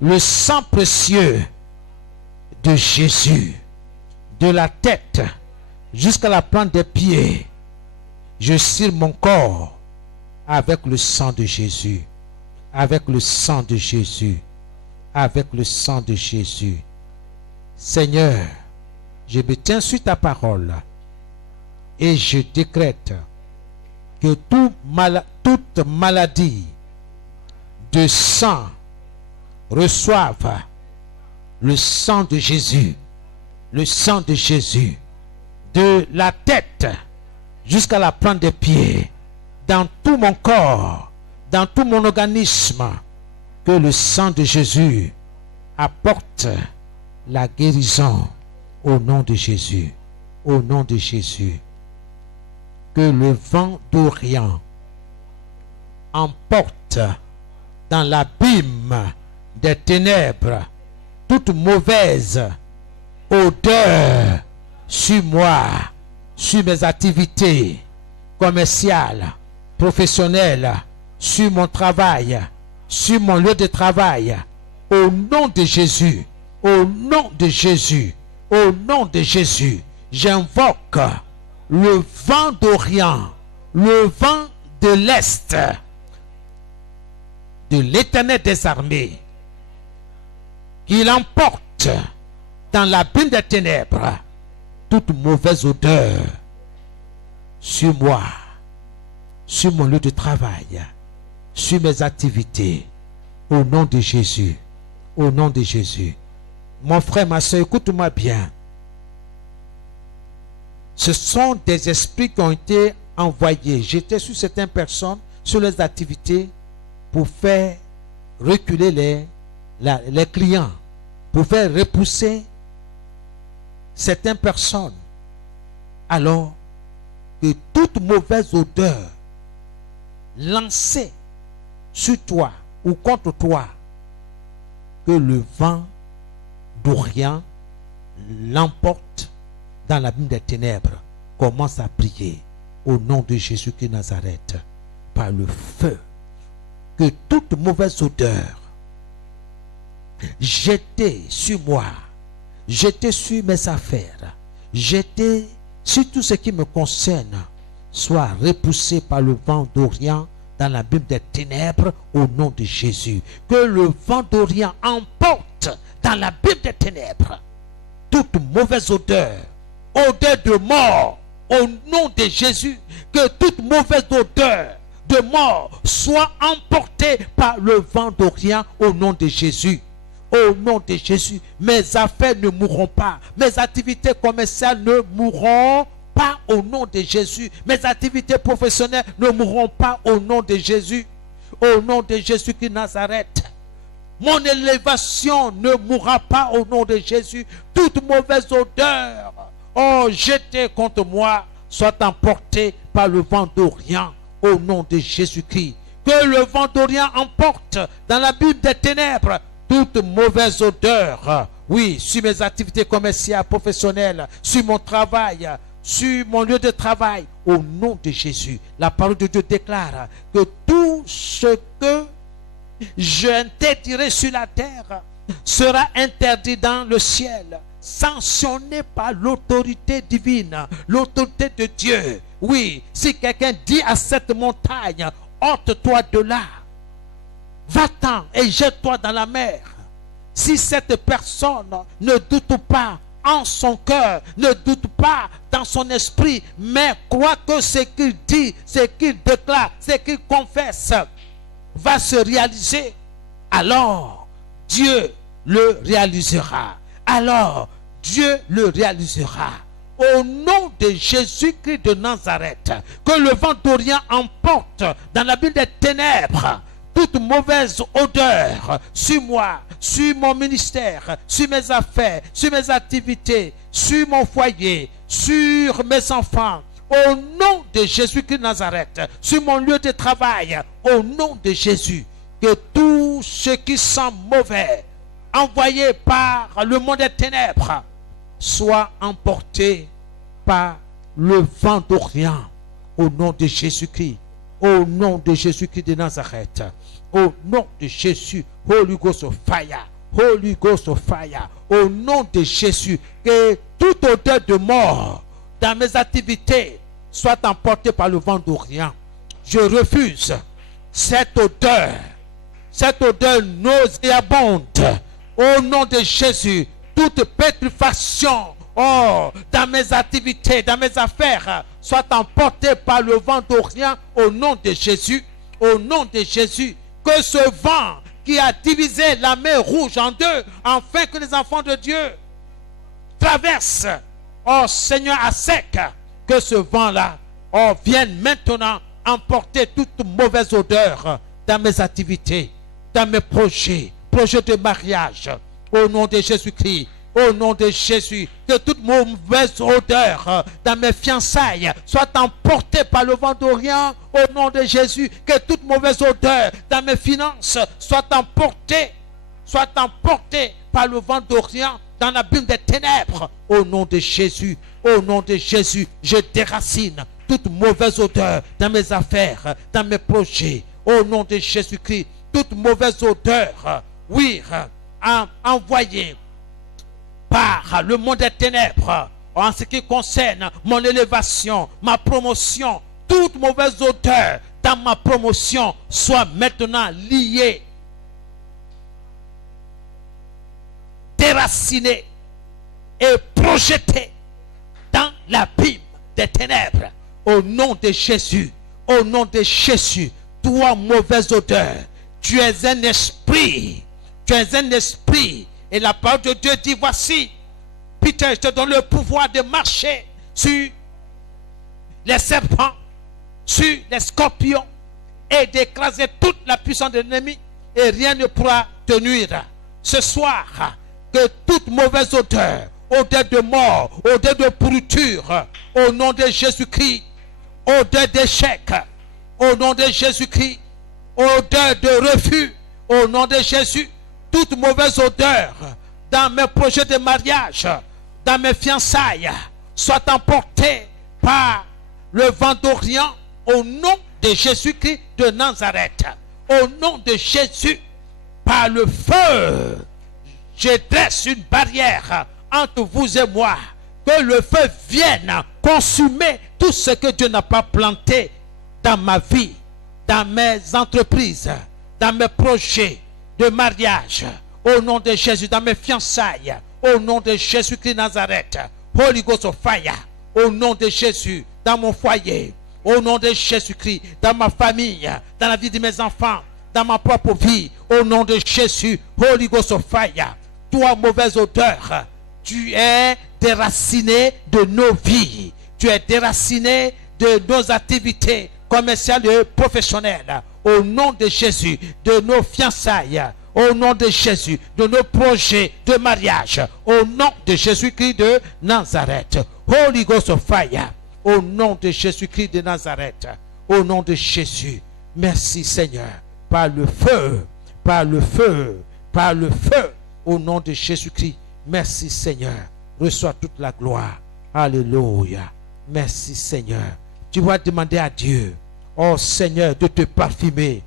le sang précieux de Jésus. De la tête jusqu'à la plante des pieds, je cire mon corps avec le sang de Jésus. Avec le sang de Jésus. Avec le sang de Jésus. Seigneur, je me tiens sur ta parole et je décrète que toute maladie de sang reçoive le sang de Jésus. Le sang de Jésus. De la tête jusqu'à la plante des pieds. Dans tout mon corps. Dans tout mon organisme. Que le sang de Jésus apporte la guérison au nom de Jésus. Au nom de Jésus. Que le vent d'Orient emporte dans l'abîme des ténèbres toute mauvaise odeur sur moi, sur mes activités commerciales, professionnelles, sur mon travail, sur mon lieu de travail. Au nom de Jésus, au nom de Jésus, au nom de Jésus, j'invoque le vent d'Orient, le vent de l'Est, de l'Éternel des armées, qu'il emporte dans l'abîme des ténèbres toute mauvaise odeur sur moi, sur mon lieu de travail, sur mes activités, au nom de Jésus, au nom de Jésus. Mon frère, ma soeur, écoute-moi bien. Ce sont des esprits qui ont été envoyés. J'étais sur certaines personnes, sur les activités, pour faire reculer les clients, pour faire repousser certaines personnes. Alors que toute mauvaise odeur lancée sur toi ou contre toi, que le vent d'Orient l'emporte dans l'abîme des ténèbres. Commence à prier au nom de Jésus de Nazareth par le feu. Que toute mauvaise odeur jetée sur moi, jetée sur mes affaires, jetée sur tout ce qui me concerne, soit repoussée par le vent d'Orient dans l'abîme des ténèbres au nom de Jésus. Que le vent d'Orient emporte dans l'abîme des ténèbres toute mauvaise odeur, odeur de mort, au nom de Jésus. Que toute mauvaise odeur de mort soit emportée par le vent d'Orient au nom de Jésus. Au nom de Jésus, mes affaires ne mourront pas, mes activités commerciales ne mourront pas au nom de Jésus, mes activités professionnelles ne mourront pas au nom de Jésus. Au nom de Jésus de Nazareth, mon élévation ne mourra pas au nom de Jésus. Toute mauvaise odeur, oh, jeté contre moi, soit emporté par le vent d'Orient, au nom de Jésus-Christ. Que le vent d'Orient emporte dans la Bible des ténèbres toute mauvaise odeur, oui, sur mes activités commerciales, professionnelles, sur mon travail, sur mon lieu de travail, au nom de Jésus. La parole de Dieu déclare que tout ce que j'interdirai sur la terre sera interdit dans le ciel, sanctionné par l'autorité divine, l'autorité de Dieu. Oui, si quelqu'un dit à cette montagne, ôte-toi de là, va-t'en et jette-toi dans la mer. Si cette personne ne doute pas en son cœur, ne doute pas dans son esprit, mais croit que ce qu'il dit, ce qu'il déclare, ce qu'il confesse va se réaliser, alors Dieu le réalisera. Alors Dieu le réalisera. Au nom de Jésus-Christ de Nazareth, que le vent d'Orient emporte dans la ville des ténèbres toute mauvaise odeur sur moi, sur mon ministère, sur mes affaires, sur mes activités, sur mon foyer, sur mes enfants. Au nom de Jésus-Christ de Nazareth, sur mon lieu de travail, au nom de Jésus, que tout ce qui sent mauvais, envoyé par le monde des ténèbres, soit emporté par le vent d'Orient, au nom de Jésus-Christ, au nom de Jésus-Christ de Nazareth, au nom de Jésus, Holy Ghost of fire, Holy Ghost of fire, au nom de Jésus, que toute odeur de mort dans mes activités soit emportée par le vent d'Orient. Je refuse cette odeur nauséabonde, au nom de Jésus. Toute pétrifaction, oh, dans mes activités, dans mes affaires, soit emportée par le vent d'Orient, au nom de Jésus, au nom de Jésus. Que ce vent qui a divisé la mer Rouge en deux, afin que les enfants de Dieu traversent, oh Seigneur, à sec, que ce vent-là, oh, vienne maintenant emporter toute mauvaise odeur dans mes activités, dans mes projets de mariage. Au nom de Jésus-Christ, au nom de Jésus, que toute mauvaise odeur dans mes fiançailles soit emportée par le vent d'Orient. Au nom de Jésus, que toute mauvaise odeur dans mes finances soit emportée par le vent d'Orient dans l'abîme des ténèbres. Au nom de Jésus, au nom de Jésus, je déracine toute mauvaise odeur dans mes affaires, dans mes projets. Au nom de Jésus-Christ, toute mauvaise odeur, oui, envoyée par le monde des ténèbres en ce qui concerne mon élévation, ma promotion, toute mauvaise odeur dans ma promotion soit maintenant liée, déracinée et projetée dans l'abîme des ténèbres. Au nom de Jésus, au nom de Jésus, toi mauvaise odeur, tu es un esprit. Tu es un esprit. Et la parole de Dieu dit, voici, Peter, je te donne le pouvoir de marcher sur les serpents, sur les scorpions, et d'écraser toute la puissance de l'ennemi, et rien ne pourra te nuire. Ce soir, que toute mauvaise odeur, odeur de mort, odeur de pourriture, au nom de Jésus-Christ, odeur d'échec, au nom de Jésus-Christ, odeur de refus, au nom de Jésus, toute mauvaise odeur dans mes projets de mariage, dans mes fiançailles, soit emportée par le vent d'Orient, au nom de Jésus-Christ de Nazareth. Au nom de Jésus, par le feu, je dresse une barrière entre vous et moi. Que le feu vienne consumer tout ce que Dieu n'a pas planté dans ma vie, dans mes entreprises, dans mes projets de mariage, au nom de Jésus, dans mes fiançailles, au nom de Jésus-Christ de Nazareth. Holy Ghost of fire, au nom de Jésus, dans mon foyer, au nom de Jésus-Christ, dans ma famille, dans la vie de mes enfants, dans ma propre vie, au nom de Jésus. Holy Ghost of fire, toi mauvaise odeur, tu es déraciné de nos vies, tu es déraciné de nos activités commerciales et professionnelles. Au nom de Jésus, de nos fiançailles, au nom de Jésus, de nos projets de mariage, au nom de Jésus-Christ de Nazareth. Holy Ghost of fire, au nom de Jésus-Christ de Nazareth, au nom de Jésus. Merci Seigneur, par le feu, par le feu, par le feu, au nom de Jésus-Christ. Merci Seigneur, reçois toute la gloire. Alléluia. Merci Seigneur. Tu vas demander à Dieu, oh Seigneur, de te parfumer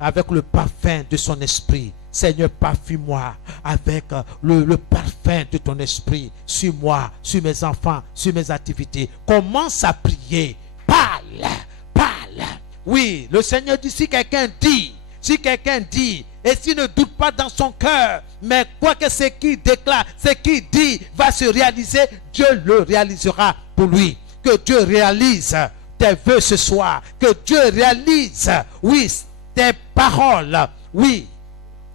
avec le parfum de son esprit. Seigneur, parfume-moi avec le parfum de ton esprit sur moi, sur mes enfants, sur mes activités. Commence à prier. Parle, parle. Oui, le Seigneur dit, si quelqu'un dit, et s'il ne doute pas dans son cœur, mais quoi que ce qu'il déclare, ce qu'il dit va se réaliser, Dieu le réalisera pour lui. Que Dieu réalise tes vœux ce soir. Que Dieu réalise, oui, tes paroles, oui,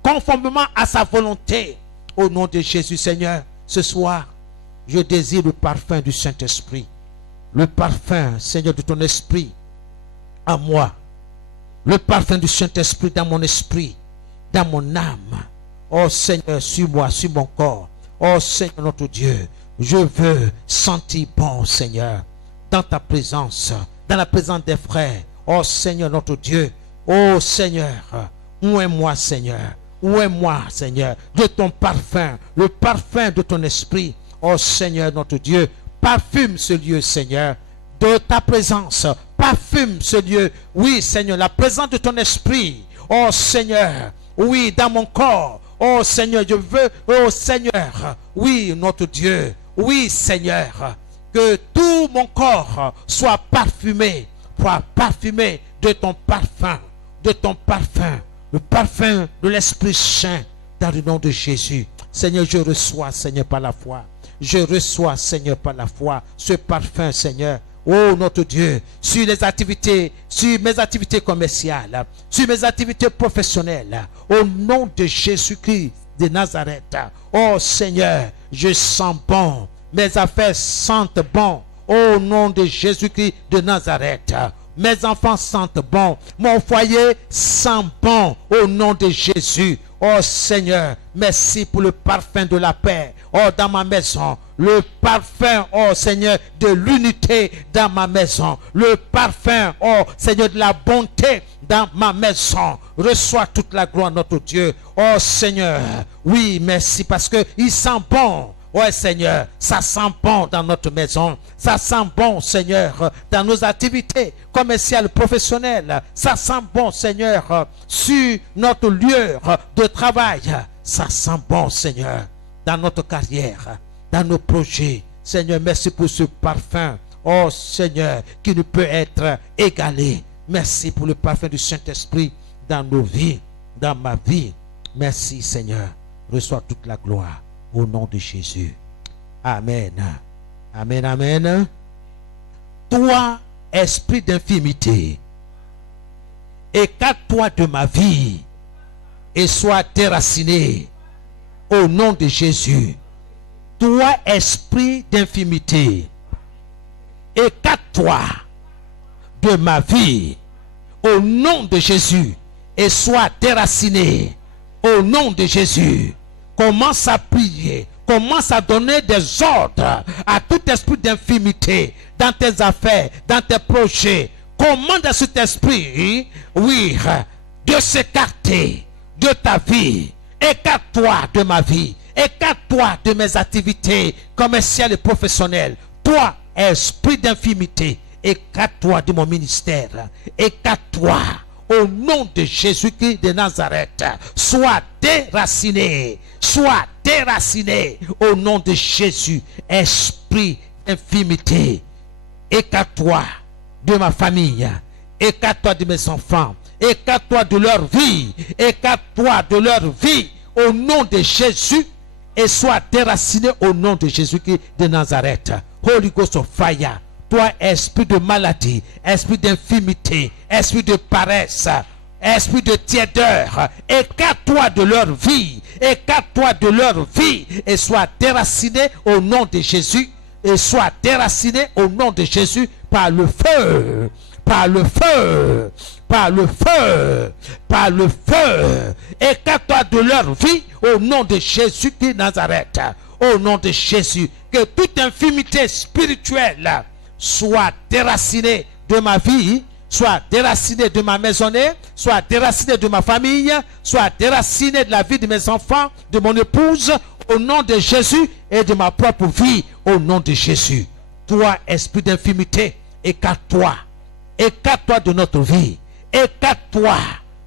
conformément à sa volonté. Au nom de Jésus, Seigneur, ce soir, je désire le parfum du Saint-Esprit. Le parfum, Seigneur, de ton esprit à moi. Le parfum du Saint-Esprit dans mon esprit, dans mon âme. Oh Seigneur, sur moi, sur mon corps. Oh Seigneur notre Dieu, je veux sentir bon, Seigneur, dans ta présence, dans la présence des frères. Oh Seigneur notre Dieu, oh Seigneur, où est moi, Seigneur? Où est moi, Seigneur? De ton parfum, le parfum de ton esprit. Oh Seigneur notre Dieu, parfume ce lieu, Seigneur, de ta présence. Parfume ce lieu. Oui, Seigneur, la présence de ton esprit. Oh Seigneur, oui, dans mon corps. Oh Seigneur, je veux, oh Seigneur, oui, notre Dieu. Oui, Seigneur, que tout mon corps soit parfumé de ton parfum, le parfum de l'Esprit Saint, dans le nom de Jésus. Seigneur, je reçois, Seigneur, par la foi. Je reçois, Seigneur, par la foi, ce parfum, Seigneur. Oh, notre Dieu, sur les activités, sur mes activités commerciales, sur mes activités professionnelles, au nom de Jésus-Christ de Nazareth. Oh, Seigneur, je sens bon. Mes affaires sentent bon. Au nom de Jésus-Christ de Nazareth. Mes enfants sentent bon. Mon foyer sent bon. Au nom de Jésus. Oh Seigneur, merci pour le parfum de la paix. Oh, dans ma maison. Le parfum, oh Seigneur, de l'unité dans ma maison. Le parfum, oh Seigneur, de la bonté dans ma maison. Reçois toute la gloire, notre Dieu. Oh Seigneur, oui, merci parce que il sent bon. Ouais, Seigneur, ça sent bon dans notre maison. Ça sent bon, Seigneur, dans nos activités commerciales, professionnelles. Ça sent bon, Seigneur, sur notre lieu de travail. Ça sent bon, Seigneur, dans notre carrière, dans nos projets. Seigneur, merci pour ce parfum. Oh, Seigneur, qui ne peut être égalé. Merci pour le parfum du Saint-Esprit dans nos vies, dans ma vie. Merci, Seigneur. Reçois toute la gloire. Au nom de Jésus. Amen. Amen, amen. Toi, esprit d'infimité, écarte-toi de ma vie et sois déraciné au nom de Jésus. Toi, esprit d'infimité, écarte-toi de ma vie au nom de Jésus et sois déraciné au nom de Jésus. Commence à prier, commence à donner des ordres à tout esprit d'infimité dans tes affaires, dans tes projets. Commande à cet esprit, oui, de s'écarter de ta vie. Écarte-toi de ma vie, écarte-toi de mes activités commerciales et professionnelles. Toi, esprit d'infimité, écarte-toi de mon ministère, écarte-toi. Au nom de Jésus-Christ de Nazareth, sois déraciné au nom de Jésus. Esprit d'infimité, écarte-toi de ma famille, écarte-toi de mes enfants, écarte-toi de leur vie, écarte-toi de leur vie au nom de Jésus et sois déraciné au nom de Jésus-Christ de Nazareth. Holy Ghost of fire. Toi, esprit de maladie, esprit d'infimité, esprit de paresse, esprit de tiédeur, écarte-toi de leur vie, écarte-toi de leur vie et sois déraciné au nom de Jésus, et sois déraciné au nom de Jésus par le feu, par le feu, par le feu, par le feu, Écarte-toi de leur vie au nom de Jésus-Christ de Nazareth. Au nom de Jésus, que toute infimité spirituelle soit déracinée de ma vie, soit déracinée de ma maisonnée, soit déracinée de ma famille, soit déracinée de la vie de mes enfants, de mon épouse, au nom de Jésus et de ma propre vie, au nom de Jésus. Toi, esprit d'infimité, écarte-toi. Écarte-toi de notre vie. Écarte-toi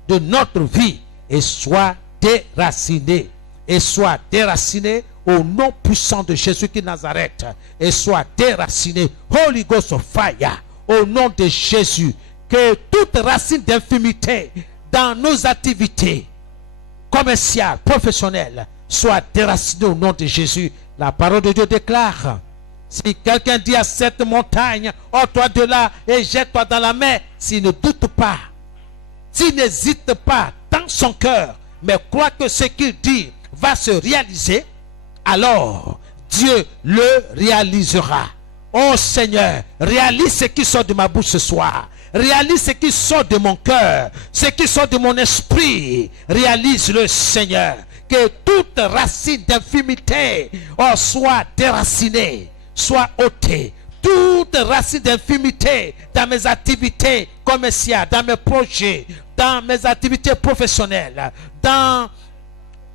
de notre vie et sois déraciné. Et sois déraciné au nom puissant de Jésus-Christ de Nazareth. Et sois déraciné. Holy Ghost of fire. Au nom de Jésus. Que toute racine d'infimité dans nos activités commerciales, professionnelles, soit déracinée au nom de Jésus. La parole de Dieu déclare: si quelqu'un dit à cette montagne, ôte-toi de là et jette-toi dans la mer, s'il ne doute pas, s'il n'hésite pas dans son cœur, mais croit que ce qu'il dit va se réaliser, alors Dieu le réalisera. Oh Seigneur, réalise ce qui sort de ma bouche ce soir. Réalise ce qui sort de mon cœur, ce qui sort de mon esprit. Réalise-le, Seigneur. Que toute racine d'infimité soit déracinée, soit ôtée. Toute racine d'infimité dans mes activités commerciales, dans mes projets, dans mes activités professionnelles, dans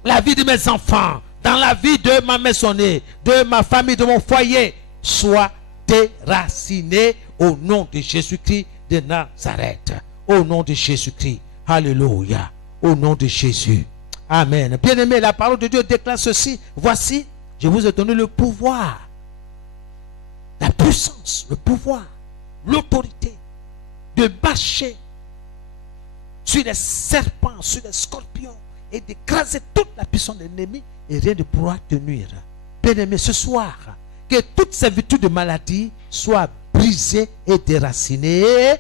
la vie de mes enfants, dans la vie de ma maisonnée, de ma famille, de mon foyer, soit déracinée au nom de Jésus-Christ de Nazareth. Au nom de Jésus-Christ. Alléluia. Au nom de Jésus. Amen. Bien-aimé, la parole de Dieu déclare ceci. Voici, je vous ai donné le pouvoir, la puissance, le pouvoir, l'autorité de marcher sur les serpents, sur les scorpions et d'écraser toute la puissance de l'ennemi et rien ne pourra te nuire. Bien-aimé, ce soir, que toute servitude de maladie soit brisée et déracinée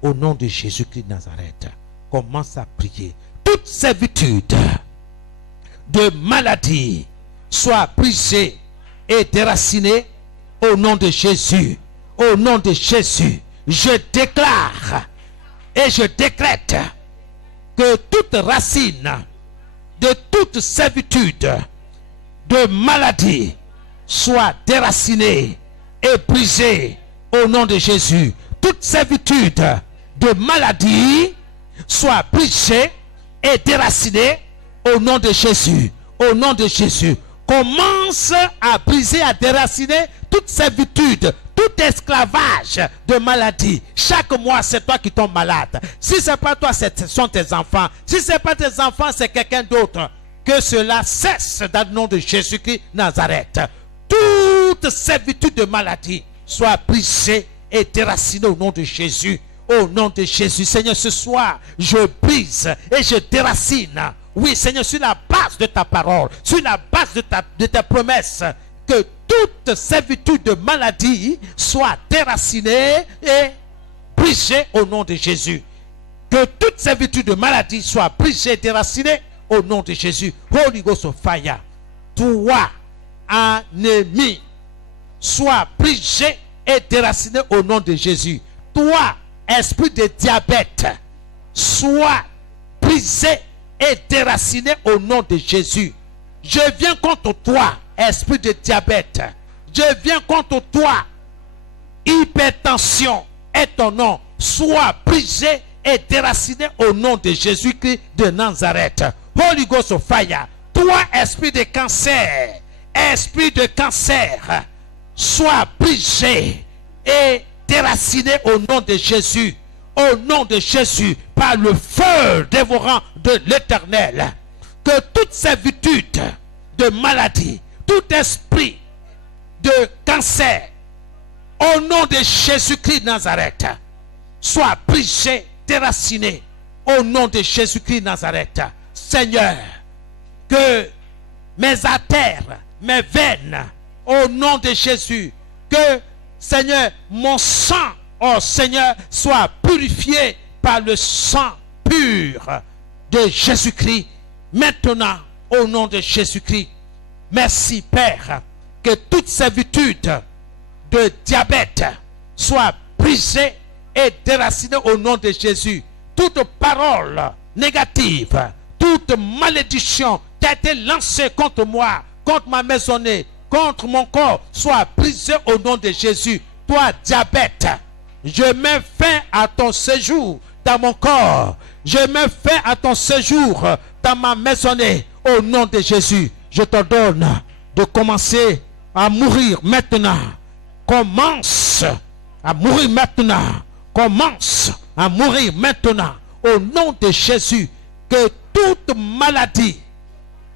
au nom de Jésus-Christ de Nazareth. Commence à prier. Toute servitude de maladie soit brisée et déracinée au nom de Jésus. Au nom de Jésus, je déclare et je décrète que toute racine de toute servitude de maladie soit déracinée et brisée au nom de Jésus. Toute servitude de maladie soit brisée et déracinée au nom de Jésus. Au nom de Jésus. Commence à briser, à déraciner toute servitude, tout esclavage de maladie. Chaque mois, c'est toi qui tombes malade. Si ce n'est pas toi, ce sont tes enfants. Si ce n'est pas tes enfants, c'est quelqu'un d'autre. Que cela cesse dans le nom de Jésus-Christ Nazareth. Toute servitude de maladie soit brisée et déracinée au nom de Jésus. Au nom de Jésus. Seigneur, ce soir, je brise et je déracine. Oui, Seigneur, sur la base de ta parole, sur la base de ta promesse, que toute servitude de maladie soit déracinée et brisée au nom de Jésus. Que toute servitude de maladie soit brisée et déracinée au nom de Jésus. Holy Ghost of fire. Toi, ennemi, sois brisé et déraciné au nom de Jésus. Toi, esprit de diabète, sois brisé et déraciné au nom de Jésus. Je viens contre toi, esprit de diabète. Je viens contre toi, hypertension est ton nom. Sois brisé et déraciné au nom de Jésus-Christ de Nazareth. Holy Ghost of fire. Toi, esprit de cancer, sois brisé et déraciné au nom de Jésus. Au nom de Jésus, par le feu dévorant de l'Éternel. Que toute servitude de maladie, tout esprit de cancer, au nom de Jésus-Christ de Nazareth, soit brisé, déraciné, au nom de Jésus-Christ de Nazareth. Seigneur, que mes artères, mes veines, au nom de Jésus, que, Seigneur, mon sang, oh Seigneur, soit purifié par le sang pur de Jésus-Christ, maintenant, au nom de Jésus-Christ. Merci, Père, que toute servitude de diabète soit brisée et déracinée au nom de Jésus. Toute parole négative, toute malédiction qui a été lancée contre moi, contre ma maisonnée, contre mon corps, soit brisée au nom de Jésus. Toi, diabète, je mets fin à ton séjour dans mon corps. Je mets fin à ton séjour dans ma maisonnée. Au nom de Jésus, je te donne de commencer à mourir maintenant. Commence à mourir maintenant. Commence à mourir maintenant. Au nom de Jésus, que toute maladie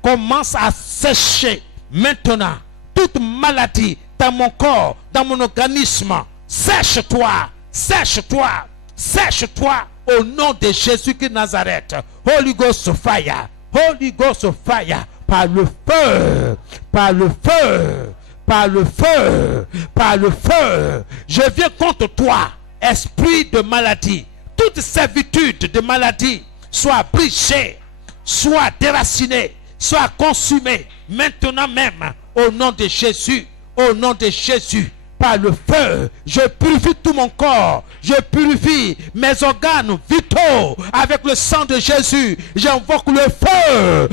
commence à sécher maintenant. Toute maladie dans mon corps, dans mon organisme, sèche-toi, sèche-toi, sèche-toi au nom de Jésus de Nazareth. Holy Ghost fire, Holy Ghost fire, par le feu, par le feu, par le feu, par le feu. Je viens contre toi, esprit de maladie. Toute servitude de maladie soit brisée, soit déracinée, soit consumée maintenant même au nom de Jésus, au nom de Jésus. Par le feu, je purifie tout mon corps, je purifie mes organes vitaux avec le sang de Jésus. J'invoque le feu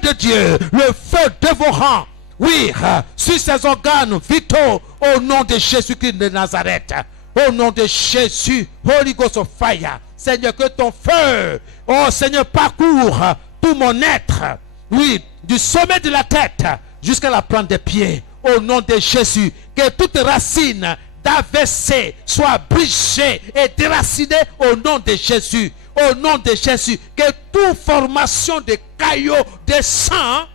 de Dieu, le feu dévorant, oui, sur ces organes vitaux au nom de Jésus-Christ de Nazareth. Au nom de Jésus, Holy Ghost of fire, Seigneur, que ton feu, oh Seigneur, parcourt tout mon être, oui, du sommet de la tête jusqu'à la plante des pieds. Au nom de Jésus, que toute racine d'AVC soit brisée et déracinée au nom de Jésus. Au nom de Jésus, que toute formation de caillots de sang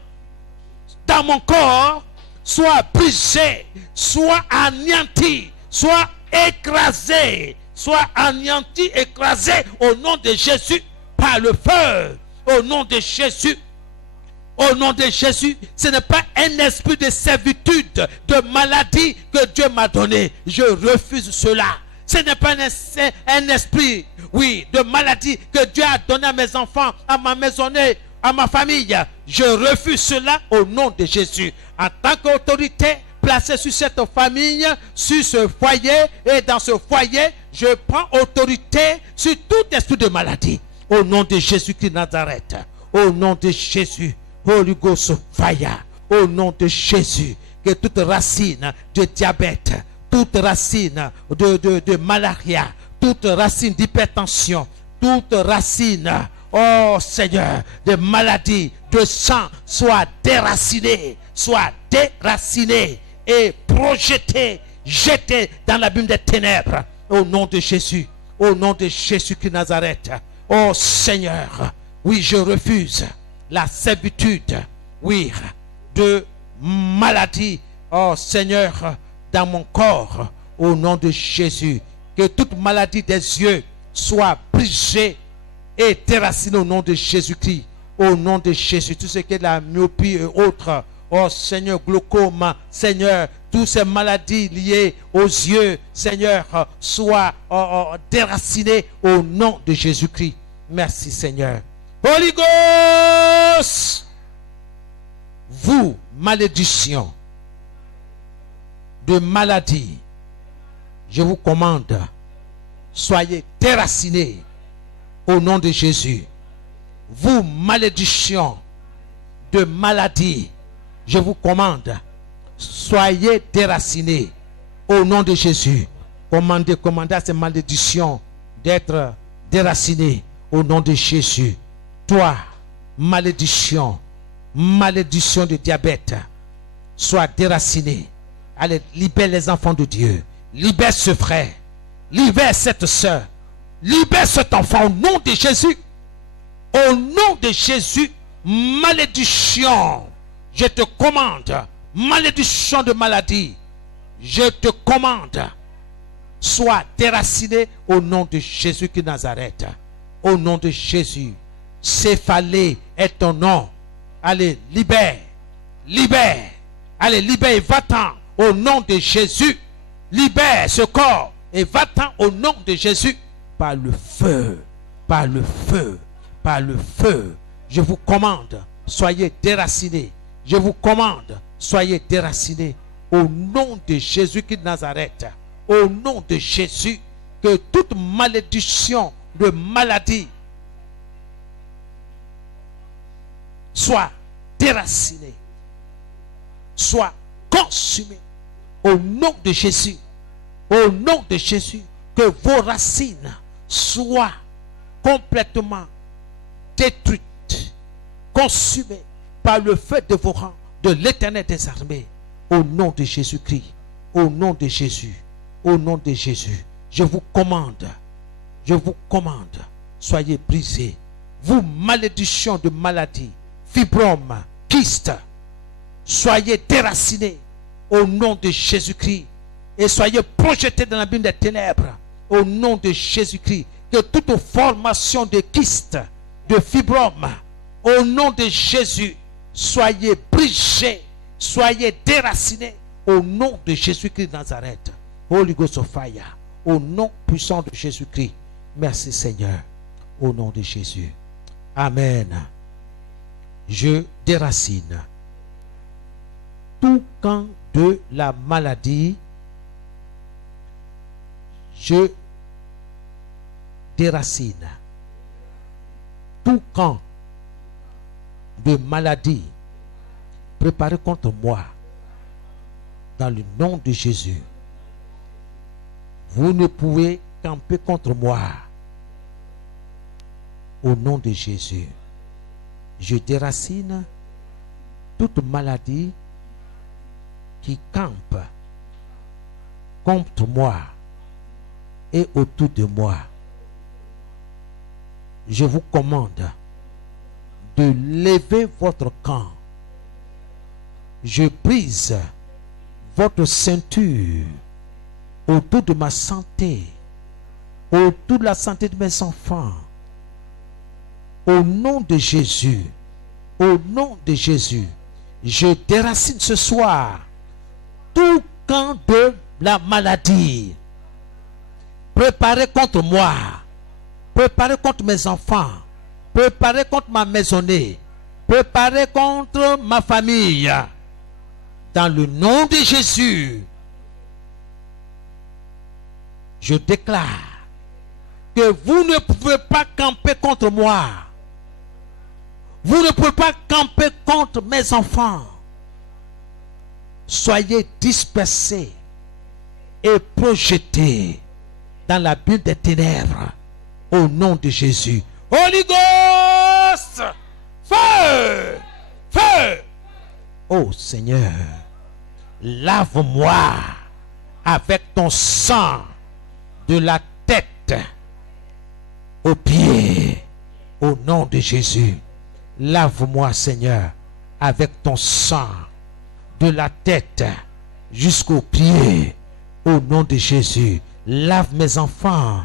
dans mon corps soit brisée, soit anéantie, soit écrasée, soit anéantie, écrasée au nom de Jésus par le feu. Au nom de Jésus. Au nom de Jésus, ce n'est pas un esprit de servitude, de maladie que Dieu m'a donné. Je refuse cela. Ce n'est pas un esprit, oui, de maladie que Dieu a donné à mes enfants, à ma maisonnée, à ma famille. Je refuse cela au nom de Jésus. En tant qu'autorité placée sur cette famille, sur ce foyer et dans ce foyer, je prends autorité sur tout esprit de maladie. Au nom de Jésus-Christ de Nazareth. Au nom de Jésus. Holy Ghost fire, au nom de Jésus, que toute racine de diabète, toute racine de malaria, toute racine d'hypertension, toute racine, oh Seigneur, de maladie, de sang, soit déracinée et projetée, jetée dans l'abîme des ténèbres, au nom de Jésus, au nom de Jésus de Nazareth. Oh Seigneur, oui, je refuse la servitude, oui, de maladie, oh Seigneur, dans mon corps, au nom de Jésus. Que toute maladie des yeux soit brisée et déracinée au nom de Jésus-Christ. Au nom de Jésus, tout ce qui est la myopie et autres, oh Seigneur, glaucome, Seigneur, toutes ces maladies liées aux yeux, Seigneur, soient déracinées au nom de Jésus-Christ. Merci Seigneur. Holy Ghost, vous, malédiction de maladie, je vous commande, soyez déracinés au nom de Jésus. Vous, malédiction de maladie, je vous commande, soyez déracinés au nom de Jésus. Commandez à ces malédictions d'être déracinées au nom de Jésus. Toi, malédiction de diabète, sois déraciné. Allez, libère les enfants de Dieu. Libère ce frère. Libère cette soeur. Libère cet enfant au nom de Jésus. Au nom de Jésus, malédiction, je te commande, malédiction de maladie, je te commande, sois déraciné au nom de Jésus de Nazareth. Au nom de Jésus. Céphalée est ton nom. Allez, libère. Libère. Allez, libère et va-t'en au nom de Jésus. Libère ce corps et va-t'en au nom de Jésus. Par le feu. Par le feu. Par le feu. Je vous commande, soyez déracinés. Je vous commande, soyez déracinés. Au nom de Jésus de Nazareth. Au nom de Jésus. Que toute malédiction de maladie soit déraciné, soit consumé. Au nom de Jésus, au nom de Jésus, que vos racines soient complètement détruites, consumées par le feu dévorant de l'Éternel des armées. Au nom de Jésus-Christ, au nom de Jésus, au nom de Jésus, je vous commande, soyez brisés. Vous, malédiction de maladie, fibrome, kyste, soyez déracinés au nom de Jésus-Christ et soyez projetés dans l'abîme des ténèbres au nom de Jésus-Christ. Que toute formation de kyste, de fibrome, au nom de Jésus, soyez brisés, soyez déracinés au nom de Jésus-Christ de Nazareth. Holy Ghost of Fire, au nom puissant de Jésus-Christ. Merci Seigneur, au nom de Jésus. Amen. Je déracine tout camp de la maladie. Je déracine tout camp de maladie préparé contre moi dans le nom de Jésus. Vous ne pouvez camper contre moi au nom de Jésus. Je déracine toute maladie qui campe contre moi et autour de moi. Je vous commande de lever votre camp. Je brise votre ceinture autour de ma santé, autour de la santé de mes enfants. Au nom de Jésus, au nom de Jésus, je déracine ce soir tout camp de la maladie préparé contre moi, préparé contre mes enfants, préparé contre ma maisonnée, préparé contre ma famille. Dans le nom de Jésus, je déclare que vous ne pouvez pas camper contre moi. Vous ne pouvez pas camper contre mes enfants. Soyez dispersés et projetés dans la bulle des ténèbres au nom de Jésus. Holy Ghost, feu, feu. Oh Seigneur, lave-moi avec ton sang de la tête aux pieds au nom de Jésus. Lave-moi Seigneur avec ton sang de la tête jusqu'aux pieds au nom de Jésus. Lave mes enfants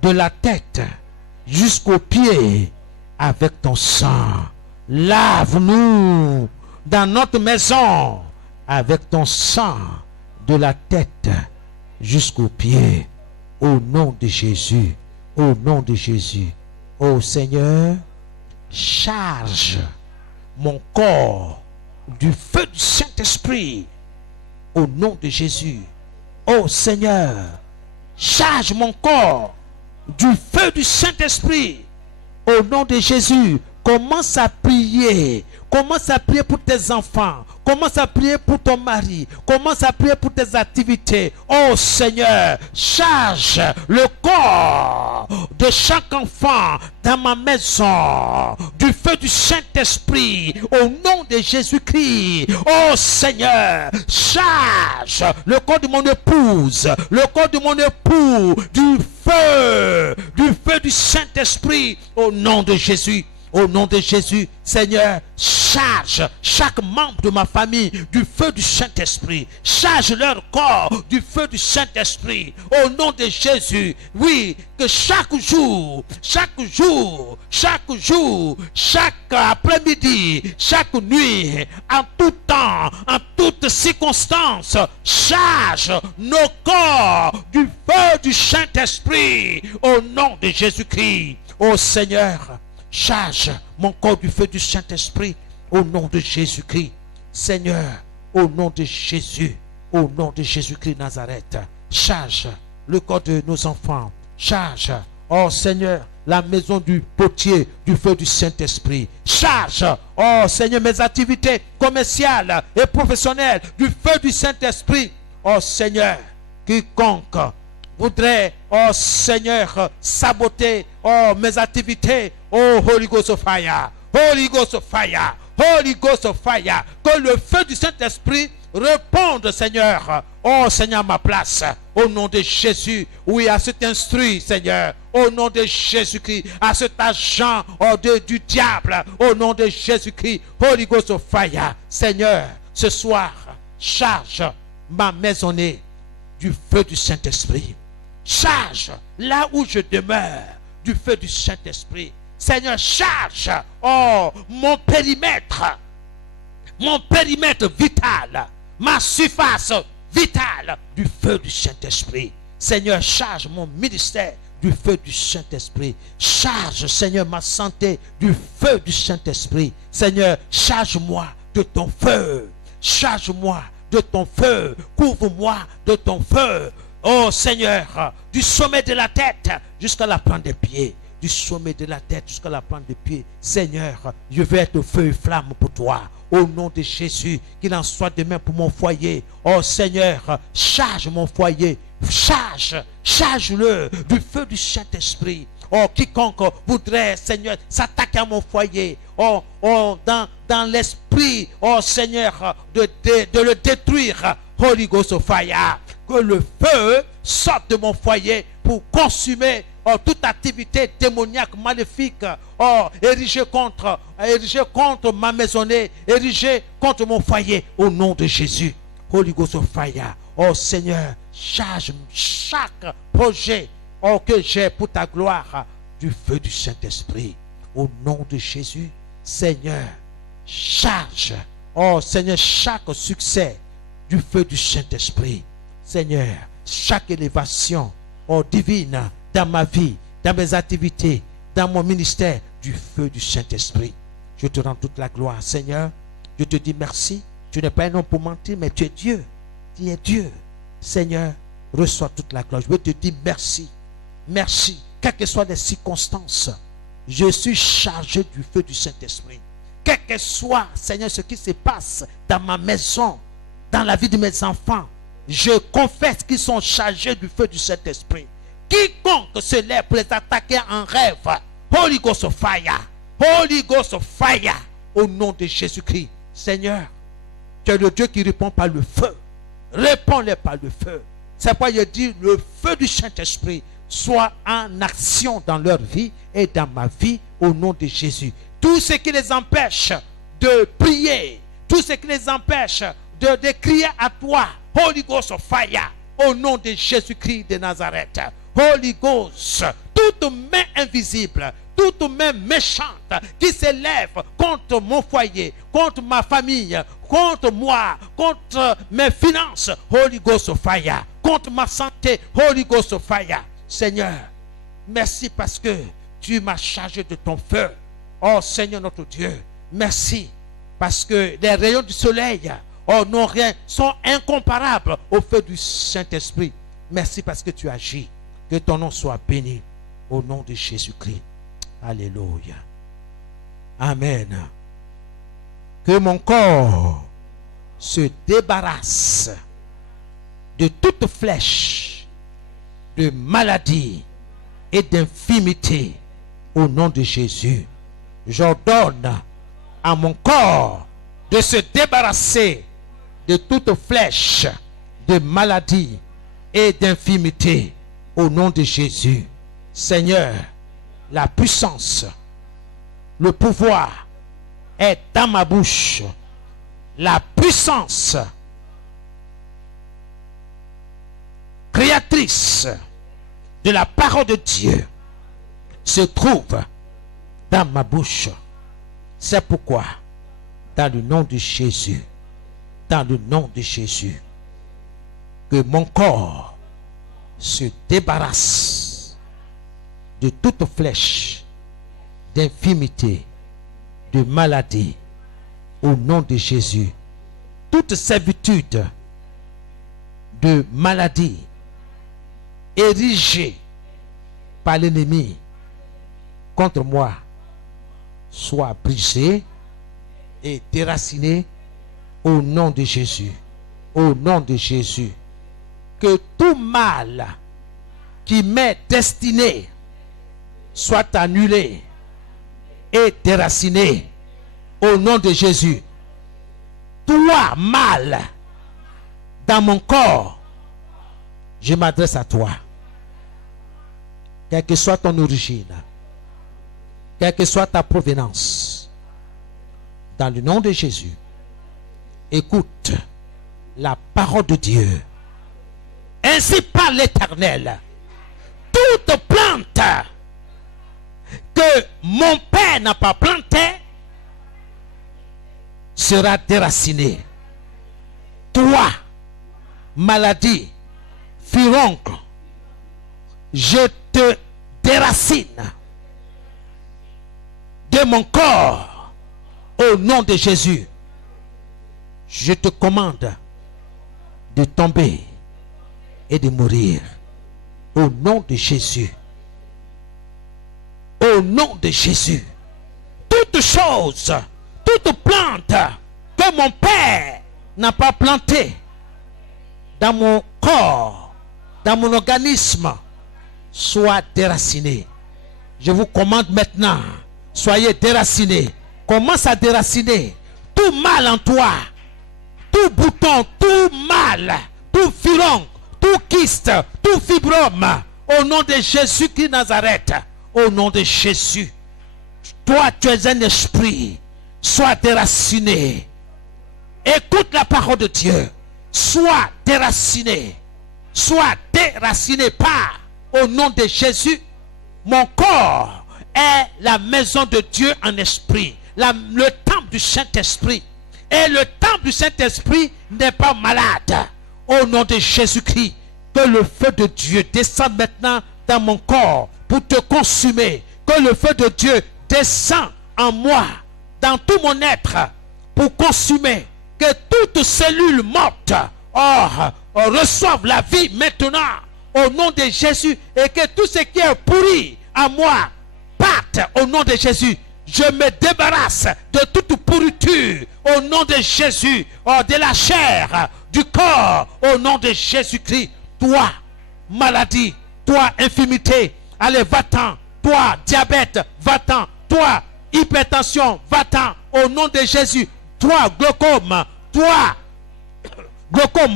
de la tête jusqu'aux pieds avec ton sang. Lave-nous dans notre maison avec ton sang de la tête jusqu'aux pieds au nom de Jésus. Au nom de Jésus. Oh Seigneur, charge mon corps du feu du Saint-Esprit au nom de Jésus. Oh Seigneur, charge mon corps du feu du Saint-Esprit au nom de Jésus. Commence à prier. Commence à prier pour tes enfants. Commence à prier pour ton mari. Commence à prier pour tes activités. Oh Seigneur, charge le corps de chaque enfant dans ma maison du feu du Saint-Esprit au nom de Jésus-Christ. Oh Seigneur, charge le corps de mon épouse, le corps de mon époux du feu du Saint-Esprit au nom de Jésus. Au nom de Jésus, Seigneur, charge chaque membre de ma famille du feu du Saint-Esprit. Charge leur corps du feu du Saint-Esprit. Au nom de Jésus, oui, que chaque jour, chaque après-midi, chaque nuit, en tout temps, en toutes circonstances, charge nos corps du feu du Saint-Esprit. Au nom de Jésus-Christ, ô Seigneur, charge mon corps du feu du Saint-Esprit au nom de Jésus-Christ. Seigneur, au nom de Jésus, au nom de Jésus-Christ Nazareth, charge le corps de nos enfants. Charge, oh Seigneur, la maison du potier du feu du Saint-Esprit. Charge, oh Seigneur, mes activités commerciales et professionnelles du feu du Saint-Esprit. Oh Seigneur, quiconque voudrait, oh Seigneur, saboter, oh mes activités, oh Holy Ghost of Fire, Holy Ghost of Fire, Holy Ghost of Fire, que le feu du Saint-Esprit réponde, Seigneur, oh Seigneur, à ma place, au nom de Jésus, oui, à cet instruit, Seigneur, au nom de Jésus-Christ, à cet agent du diable, au nom de Jésus-Christ, Holy Ghost of Fire, Seigneur, ce soir, charge ma maisonnée du feu du Saint-Esprit. Charge là où je demeure du feu du Saint-Esprit. Seigneur, charge, oh, mon périmètre vital, ma surface vitale du feu du Saint-Esprit. Seigneur, charge mon ministère du feu du Saint-Esprit. Charge, Seigneur, ma santé du feu du Saint-Esprit. Seigneur, charge-moi de ton feu. Charge-moi de ton feu. Couvre-moi de ton feu. Oh Seigneur, du sommet de la tête jusqu'à la plante des pieds. Du sommet de la tête jusqu'à la plante des pieds. Seigneur, je veux être feu et flamme pour toi. Au nom de Jésus, qu'il en soit de même pour mon foyer. Oh Seigneur, charge mon foyer. Charge-le du feu du Saint-Esprit. Oh, quiconque voudrait, Seigneur, s'attaquer à mon foyer. Oh, dans l'esprit, oh Seigneur, de le détruire. Holy Ghost of Fire. Que le feu sorte de mon foyer pour consumer toute activité démoniaque, maléfique, érigée contre ma maisonnée, érigée contre mon foyer, au nom de Jésus. Holy Ghost of Fire. Oh Seigneur, charge chaque projet que j'ai pour ta gloire du feu du Saint-Esprit. Au nom de Jésus, Seigneur, charge, oh Seigneur, chaque succès du feu du Saint-Esprit. Seigneur, chaque élévation, oh divine, dans ma vie, dans mes activités, dans mon ministère, du feu du Saint-Esprit. Je te rends toute la gloire, Seigneur. Je te dis merci. Tu n'es pas un homme pour mentir, mais tu es Dieu. Tu es Dieu. Seigneur, reçois toute la gloire. Je veux te dire merci. Merci. Quelles que soient les circonstances, je suis chargé du feu du Saint-Esprit. Quel que soit, Seigneur, ce qui se passe dans ma maison, dans la vie de mes enfants, je confesse qu'ils sont chargés du feu du Saint-Esprit. Quiconque se lève pour les attaquer en rêve, Holy Ghost of Fire, Holy Ghost of Fire, au nom de Jésus-Christ. Seigneur, tu es le Dieu qui répond par le feu. Réponds-les par le feu. C'est pourquoi je dis, le feu du Saint-Esprit soit en action dans leur vie et dans ma vie, au nom de Jésus. Tout ce qui les empêche de prier, tout ce qui les empêche de crier à toi, Holy Ghost of Fire, au nom de Jésus-Christ de Nazareth. Holy Ghost, toute main invisible, toute main méchante qui s'élève contre mon foyer, contre ma famille, contre moi, contre mes finances, Holy Ghost of Fire, contre ma santé, Holy Ghost of Fire. Seigneur, merci parce que tu m'as chargé de ton feu. Oh Seigneur notre Dieu, merci parce que les rayons du soleil, oh non rien, sont incomparables au feu du Saint-Esprit. Merci parce que tu agis. Que ton nom soit béni au nom de Jésus-Christ. Alléluia. Amen. Que mon corps se débarrasse de toute flèche de maladie et d'infimité au nom de Jésus. J'ordonne à mon corps de se débarrasser de toute flèche de maladie et d'infimité au nom de Jésus. Seigneur, la puissance, le pouvoir est dans ma bouche. La puissance créatrice de la parole de Dieu se trouve dans ma bouche. C'est pourquoi, dans le nom de Jésus, dans le nom de Jésus, que mon corps se débarrasse de toute flèche d'infimité, de maladie, au nom de Jésus. Toute servitude de maladie érigée par l'ennemi contre moi soit brisé et déraciné au nom de Jésus. Au nom de Jésus. Que tout mal qui m'est destiné soit annulé et déraciné au nom de Jésus. Toi, mal dans mon corps, je m'adresse à toi. Quelle que soit ton origine, quelle que soit ta provenance, dans le nom de Jésus, écoute la parole de Dieu. Ainsi parle l'Éternel. Toute plante que mon Père n'a pas plantée sera déracinée. Toi, maladie, furoncle, je te déracine de mon corps au nom de Jésus. Je te commande de tomber et de mourir au nom de Jésus. Au nom de Jésus. Toute chose, toute plante que mon Père n'a pas plantée dans mon corps, dans mon organisme, soit déracinée. Je vous commande maintenant, soyez déracinés. Commence à déraciner tout mal en toi, tout bouton, tout mal, tout furon, tout kyste, tout fibrome, au nom de Jésus-Christ Nazareth, au nom de Jésus. Toi, tu es un esprit, sois déraciné. Écoute la parole de Dieu, sois déraciné, pas au nom de Jésus. Mon corps est la maison de Dieu en esprit, le temple du Saint-Esprit. Et le temple du Saint-Esprit n'est pas malade. Au nom de Jésus-Christ, que le feu de Dieu descende maintenant dans mon corps pour te consumer. Que le feu de Dieu descende en moi, dans tout mon être, pour consumer. Que toute cellule morte reçoive la vie maintenant, au nom de Jésus. Et que tout ce qui est pourri à moi parte au nom de Jésus. Je me débarrasse de toute pourriture au nom de Jésus, de la chair, du corps, au nom de Jésus-Christ. Toi, maladie, toi, infirmité, allez, va-t'en. Toi, diabète, va-t'en. Toi, hypertension, va-t'en, au nom de Jésus. Toi, glaucome,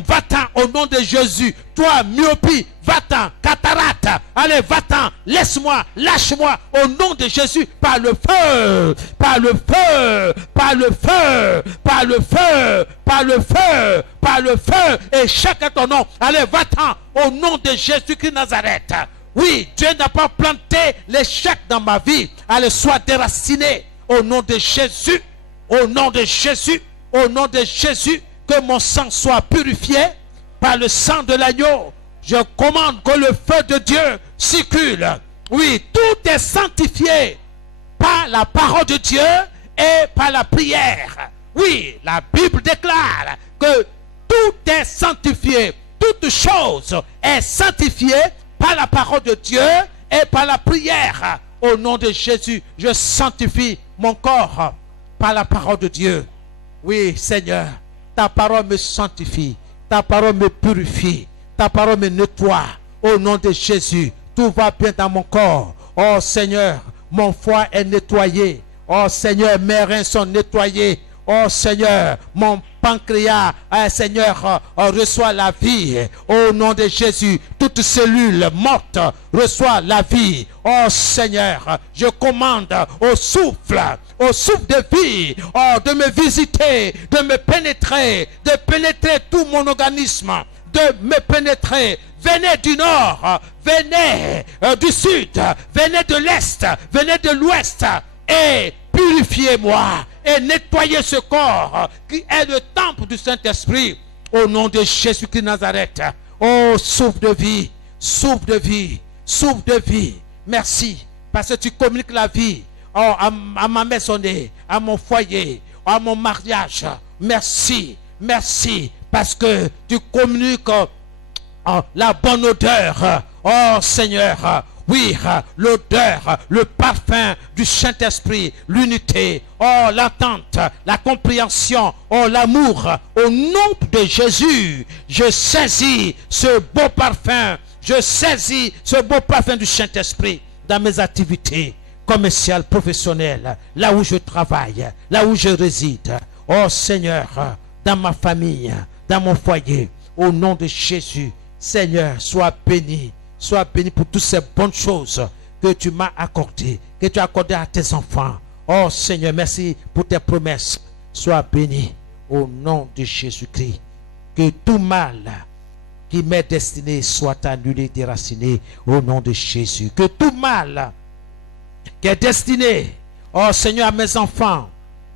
va-t'en au nom de Jésus. Toi, myopie, va-t'en. Cataracte, allez, va-t'en. Laisse-moi, lâche-moi au nom de Jésus. Par le feu, par le feu, par le feu, par le feu, par le feu, par le feu. Et chacun ton nom. Allez, va-t'en au nom de Jésus-Christ Nazareth. Oui, Dieu n'a pas planté l'échec dans ma vie. Allez, sois déraciné au nom de Jésus. Au nom de Jésus. Au nom de Jésus. Que mon sang soit purifié par le sang de l'agneau. Je commande que le feu de Dieu circule. Oui, tout est sanctifié par la parole de Dieu et par la prière. Oui, la Bible déclare que tout est sanctifié. Toute chose est sanctifiée par la parole de Dieu et par la prière. Au nom de Jésus, je sanctifie mon corps par la parole de Dieu. Oui, Seigneur. Ta parole me sanctifie, ta parole me purifie, ta parole me nettoie. Au nom de Jésus, tout va bien dans mon corps. Oh Seigneur, mon foie est nettoyé. Oh Seigneur, mes reins sont nettoyés. Oh Seigneur, mon pancréas, Seigneur, reçoit la vie. Au nom de Jésus, toute cellule morte reçoit la vie. Oh Seigneur, je commande au souffle de vie, de me visiter, de me pénétrer, de pénétrer tout mon organisme, de me pénétrer. Venez du nord, venez du sud, venez de l'est, venez de l'ouest et purifiez-moi et nettoyez ce corps qui est le temple du Saint-Esprit. Au nom de Jésus-Christ Nazareth. Oh, souffle de vie, souffle de vie, souffle de vie. Merci parce que tu communiques la vie. Oh, à ma maisonnée, à mon foyer, à mon mariage. Merci, merci, parce que tu communiques la bonne odeur. Oh Seigneur, Oui, l'odeur, le parfum du Saint-Esprit, l'unité, oh l'attente, la compréhension, oh l'amour. Au nom de Jésus, je saisis ce beau parfum, je saisis ce beau parfum du Saint-Esprit dans mes activités commerciales, professionnelles, là où je travaille, là où je réside. Oh Seigneur, dans ma famille, dans mon foyer, au nom de Jésus, Seigneur, sois béni pour toutes ces bonnes choses que tu m'as accordées, que tu as accordées à tes enfants. Oh Seigneur, merci pour tes promesses. Sois béni au nom de Jésus-Christ. Que tout mal qui m'est destiné soit annulé, déraciné au nom de Jésus. Que tout mal qui est destiné, oh Seigneur, à mes enfants,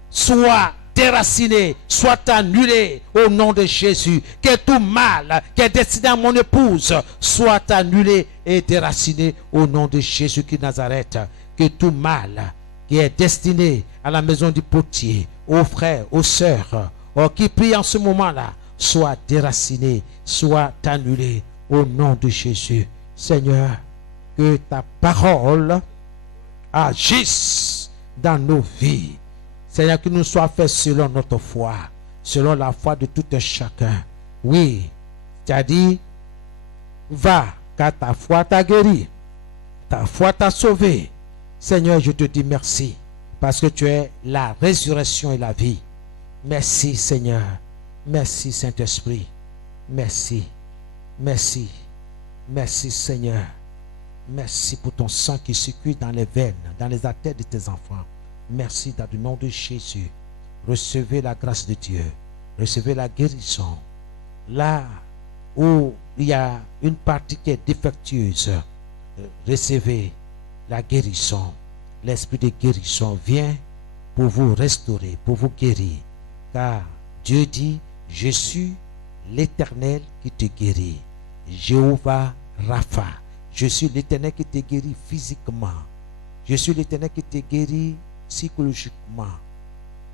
soit déraciné, soit annulé au nom de Jésus. Que tout mal qui est destiné à mon épouse soit annulé et déraciné au nom de Jésus-Christ de Nazareth. Que tout mal qui est destiné à la maison du potier, aux frères, aux sœurs, qui prient en ce moment-là, soit déraciné, soit annulé au nom de Jésus. Seigneur, que ta parole agisse dans nos vies. Seigneur, que nous soient faits selon notre foi, selon la foi de tout un chacun. Oui, tu as dit, va, car ta foi t'a guéri, ta foi t'a sauvé. Seigneur, je te dis merci, parce que tu es la résurrection et la vie. Merci Seigneur, merci Saint-Esprit, merci, merci, merci Seigneur. Merci pour ton sang qui circule dans les veines, dans les artères de tes enfants. Merci dans le nom de Jésus. Recevez la grâce de Dieu. Recevez la guérison. Là où il y a une partie qui est défectueuse, recevez la guérison. L'esprit de guérison vient pour vous restaurer, pour vous guérir. Car Dieu dit, je suis l'Éternel qui te guérit. Jéhovah Rapha. Je suis l'Éternel qui te guérit physiquement. Je suis l'Éternel qui te guérit psychologiquement.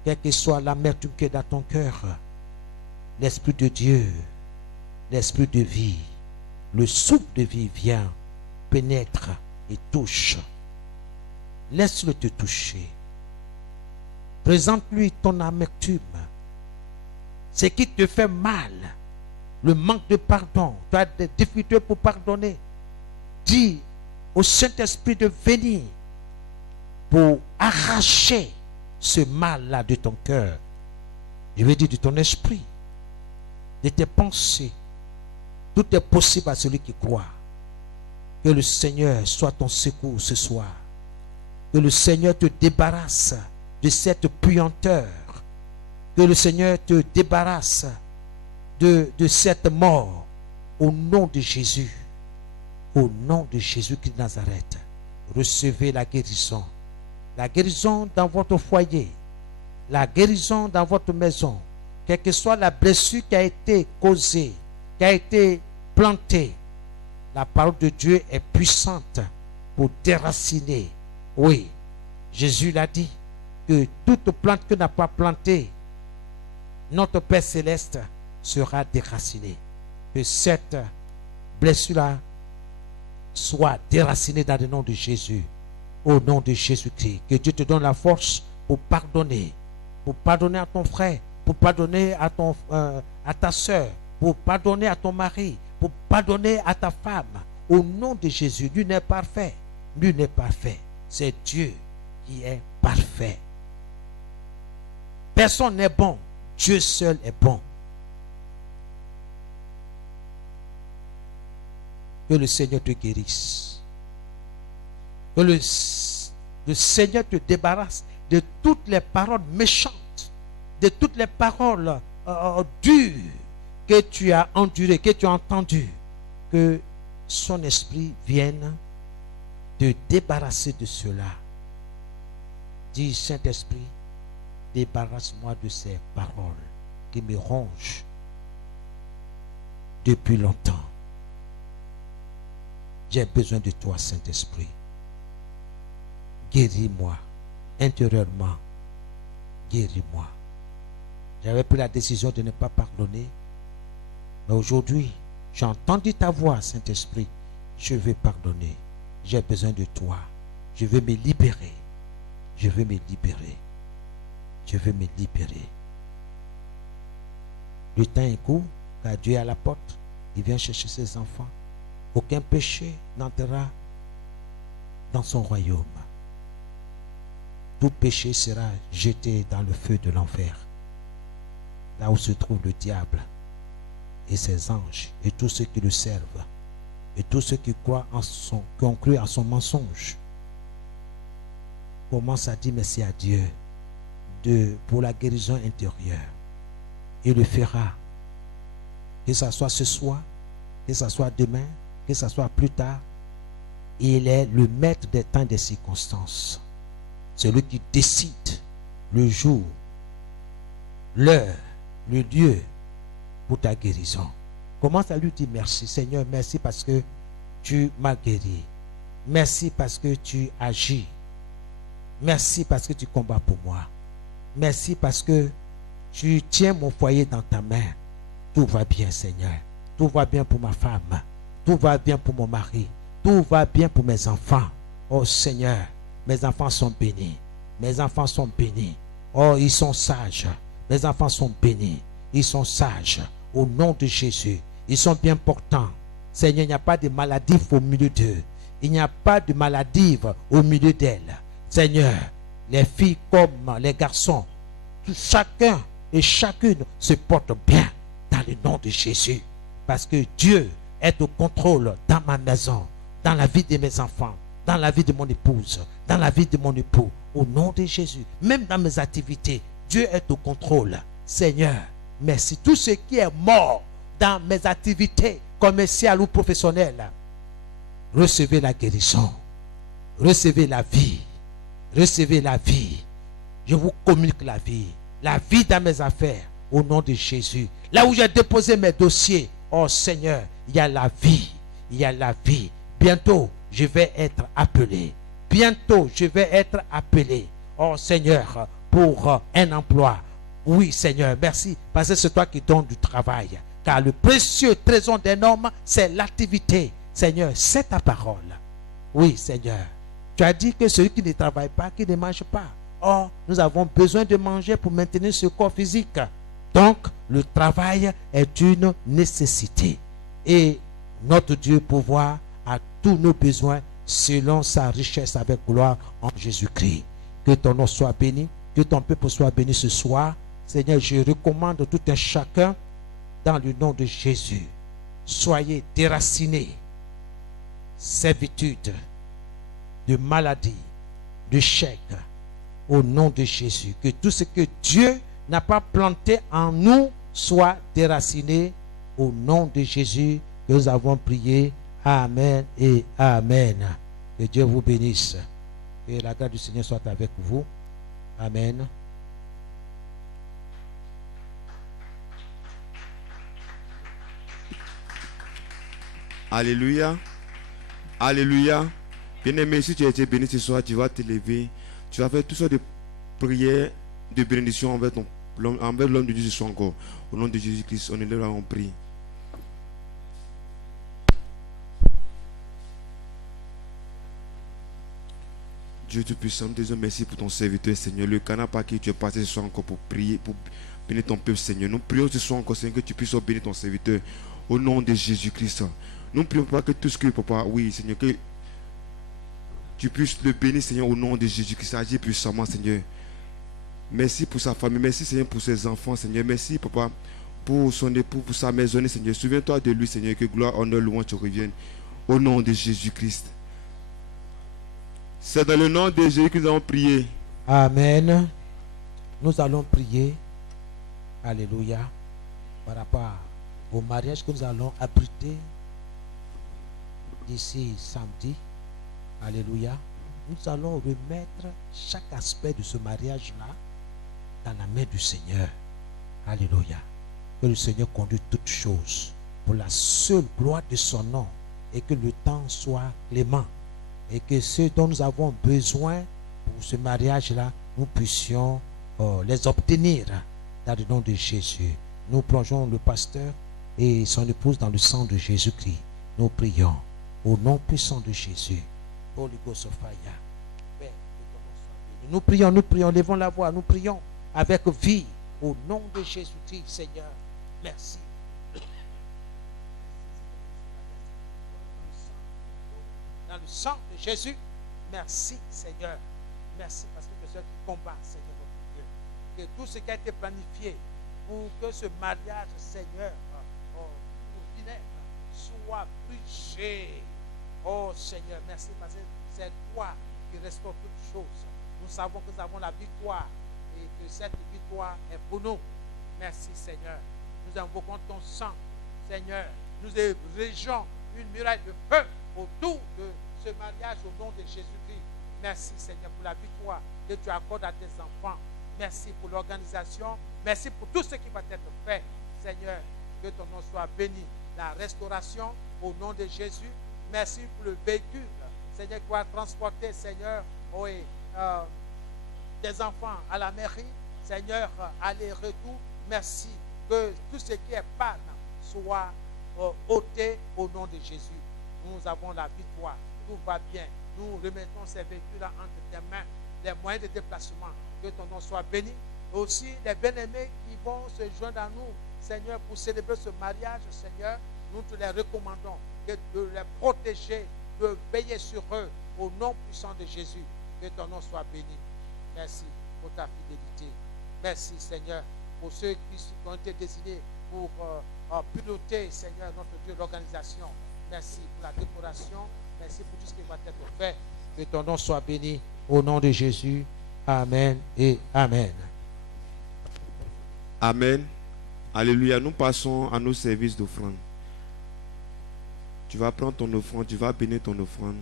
Quelle que soit l'amertume qui est dans ton cœur, l'Esprit de Dieu, l'Esprit de vie, le souffle de vie vient, pénètre et touche. Laisse-le te toucher. Présente-lui ton amertume. Ce qui te fait mal, le manque de pardon. Tu as des difficultés pour pardonner. Dis au Saint-Esprit de venir pour arracher ce mal-là de ton cœur. Je veux dire de ton esprit, de tes pensées. Tout est possible à celui qui croit. Que le Seigneur soit ton secours ce soir. Que le Seigneur te débarrasse de cette puanteur. Que le Seigneur te débarrasse de cette mort. Au nom de Jésus. Au nom de Jésus-Christ de Nazareth. Recevez la guérison. La guérison dans votre foyer. La guérison dans votre maison. Quelle que soit la blessure qui a été causée, qui a été plantée. La parole de Dieu est puissante pour déraciner. Oui, Jésus l'a dit, que toute plante que n'a pas plantée, notre Père Céleste sera déracinée. Que cette blessure-là soit déracinée dans le nom de Jésus. Au nom de Jésus-Christ. Que Dieu te donne la force pour pardonner. Pour pardonner à ton frère. Pour pardonner à ta soeur. Pour pardonner à ton mari. Pour pardonner à ta femme. Au nom de Jésus. Nul n'est parfait. Nul n'est parfait. C'est Dieu qui est parfait. Personne n'est bon. Dieu seul est bon. Que le Seigneur te guérisse. Que le Seigneur te débarrasse de toutes les paroles méchantes, de toutes les paroles dures que tu as endurées, que tu as entendues. Que son esprit vienne te débarrasser de cela. Dis, Saint-Esprit, débarrasse-moi de ces paroles qui me rongent depuis longtemps. J'ai besoin de toi, Saint-Esprit. Guéris-moi intérieurement. Guéris-moi. J'avais pris la décision de ne pas pardonner. Mais aujourd'hui, j'ai entendu ta voix, Saint-Esprit. Je vais pardonner. j'ai besoin de toi. Je veux me libérer. Je veux me libérer. Je veux me libérer. Le temps est court, car Dieu est à la porte. Il vient chercher ses enfants. Aucun péché n'entrera dans son royaume. Tout péché sera jeté dans le feu de l'enfer, là où se trouve le diable et ses anges et tous ceux qui le servent et tous ceux qui croient en qui ont cru à son mensonge. Commence à dire merci à Dieu pour la guérison intérieure. Il le fera, que ce soit ce soir, que ce soit demain, que ce soit plus tard. Il est le maître des temps et des circonstances. C'est lui qui décide le jour, l'heure, le lieu pour ta guérison. Commence à lui dire merci. Seigneur, merci parce que tu m'as guéri. Merci parce que tu agis. Merci parce que tu combats pour moi. Merci parce que tu tiens mon foyer dans ta main. Tout va bien, Seigneur. Tout va bien pour ma femme. Tout va bien pour mon mari. Tout va bien pour mes enfants. Oh Seigneur, mes enfants sont bénis. Mes enfants sont bénis. Oh, ils sont sages. Mes enfants sont bénis. Ils sont sages. Au nom de Jésus. Ils sont bien portants. Seigneur, il n'y a pas de maladie au milieu d'eux. Il n'y a pas de maladie au milieu d'elles. Seigneur, les filles comme les garçons, chacun et chacune se porte bien dans le nom de Jésus. Parce que Dieu est au contrôle dans ma maison, dans la vie de mes enfants, dans la vie de mon épouse, dans la vie de mon époux. Au nom de Jésus, même dans mes activités, Dieu est au contrôle. Seigneur, merci. Tout ce qui est mort dans mes activités commerciales ou professionnelles, recevez la guérison, recevez la vie, recevez la vie. Je vous communique la vie dans mes affaires, au nom de Jésus. Là où j'ai déposé mes dossiers, oh Seigneur, il y a la vie, il y a la vie. Bientôt, je vais être appelé. Bientôt, je vais être appelé, oh Seigneur, pour un emploi. Oui, Seigneur, merci, parce que c'est toi qui donnes du travail. Car le précieux trésor d'un homme, c'est l'activité. Seigneur, c'est ta parole. Oui, Seigneur. Tu as dit que celui qui ne travaille pas, qui ne mange pas. Or, nous avons besoin de manger pour maintenir ce corps physique. Donc, le travail est une nécessité. Et notre Dieu pourvoit à tous nos besoins selon sa richesse avec gloire en Jésus-Christ. Que ton nom soit béni, que ton peuple soit béni ce soir. Seigneur, je recommande tout un chacun dans le nom de Jésus. Soyez déracinés, servitude, de maladie, de chèque, au nom de Jésus. Que tout ce que Dieu n'a pas planté en nous soit déraciné au nom de Jésus que nous avons prié. Amen et Amen. Que Dieu vous bénisse. Que la grâce du Seigneur soit avec vous. Amen. Alléluia. Alléluia. Bien-aimé, si tu as été béni ce soir, tu vas te lever. Tu vas faire toutes sortes de prières, de bénédiction envers l'homme de Dieu ce soir encore. Au nom de Jésus-Christ, on est là, on prie. Dieu Tout-Puissant, nous te disons merci pour ton serviteur, Seigneur. Le canal par qui tu es passé ce soir encore pour prier, pour bénir ton peuple, Seigneur. Nous prions ce soir encore, Seigneur, que tu puisses bénir ton serviteur. Au nom de Jésus-Christ. Nous ne prions pas que tout ce que, papa, oui, Seigneur, que tu puisses le bénir, Seigneur, au nom de Jésus-Christ. Agis puissamment, Seigneur. Merci pour sa famille. Merci, Seigneur, pour ses enfants, Seigneur. Merci, papa, pour son époux, pour sa maisonnée, Seigneur. Souviens-toi de lui, Seigneur, que gloire, honneur, louange te reviennent. Au nom de Jésus-Christ. C'est dans le nom de Jésus que nous allons prier. Amen. Nous allons prier. Alléluia. Par rapport au mariage que nous allons abriter d'ici samedi. Alléluia. Nous allons remettre chaque aspect de ce mariage-là dans la main du Seigneur. Alléluia. Que le Seigneur conduise toutes choses pour la seule gloire de son nom et que le temps soit clément et que ceux dont nous avons besoin pour ce mariage-là, nous puissions les obtenir dans le nom de Jésus. Nous plongeons le pasteur et son épouse dans le sang de Jésus-Christ. Nous prions au nom puissant de Jésus. Holy Ghost of fire. Père, que ton nom soit béni. Nous prions, levons la voix, nous prions avec vie au nom de Jésus-Christ, Seigneur. Merci. Dans le sang de Jésus, merci, Seigneur. Merci parce que tu es celui qui combat, Seigneur, notre Dieu. Que tout ce qui a été planifié pour que ce mariage, Seigneur, ordinaire, soit brisé. Oh Seigneur, merci parce que c'est toi qui restaure toutes choses. Nous savons que nous avons la victoire et que cette victoire est pour nous. Merci Seigneur. Nous invoquons ton sang, Seigneur. Nous érigeons une muraille de feu autour de ce mariage au nom de Jésus-Christ. Merci Seigneur pour la victoire que tu accordes à tes enfants. Merci pour l'organisation. Merci pour tout ce qui va être fait. Seigneur, que ton nom soit béni. La restauration au nom de Jésus. Merci pour le véhicule, Seigneur, qui va transporter, Seigneur, des enfants à la mairie. Seigneur, aller-retour. Merci que tout ce qui est panne soit ôté au nom de Jésus. Nous avons la victoire. Tout va bien. Nous remettons ces véhicules entre tes mains, les moyens de déplacement. Que ton nom soit béni. Aussi, les bien-aimés qui vont se joindre à nous, Seigneur, pour célébrer ce mariage, Seigneur, nous te les recommandons de les protéger, de veiller sur eux au nom puissant de Jésus. Que ton nom soit béni. Merci pour ta fidélité. Merci, Seigneur, pour ceux qui ont été désignés pour piloter, Seigneur, notre Dieu, l'organisation. Merci pour la décoration. Merci pour tout ce qui va être fait. Que ton nom soit béni au nom de Jésus. Amen et Amen. Amen. Alléluia. Nous passons à nos services d'offrande. Tu vas prendre ton offrande, tu vas bénir ton offrande.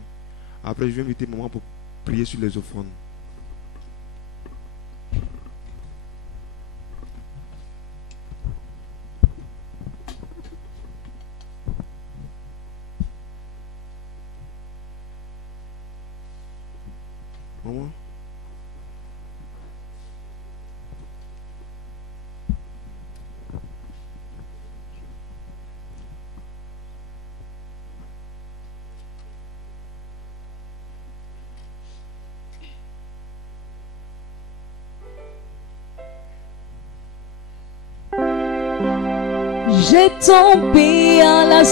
Après, je vais inviter maman pour prier sur les offrandes. Maman. J'ai tombé à la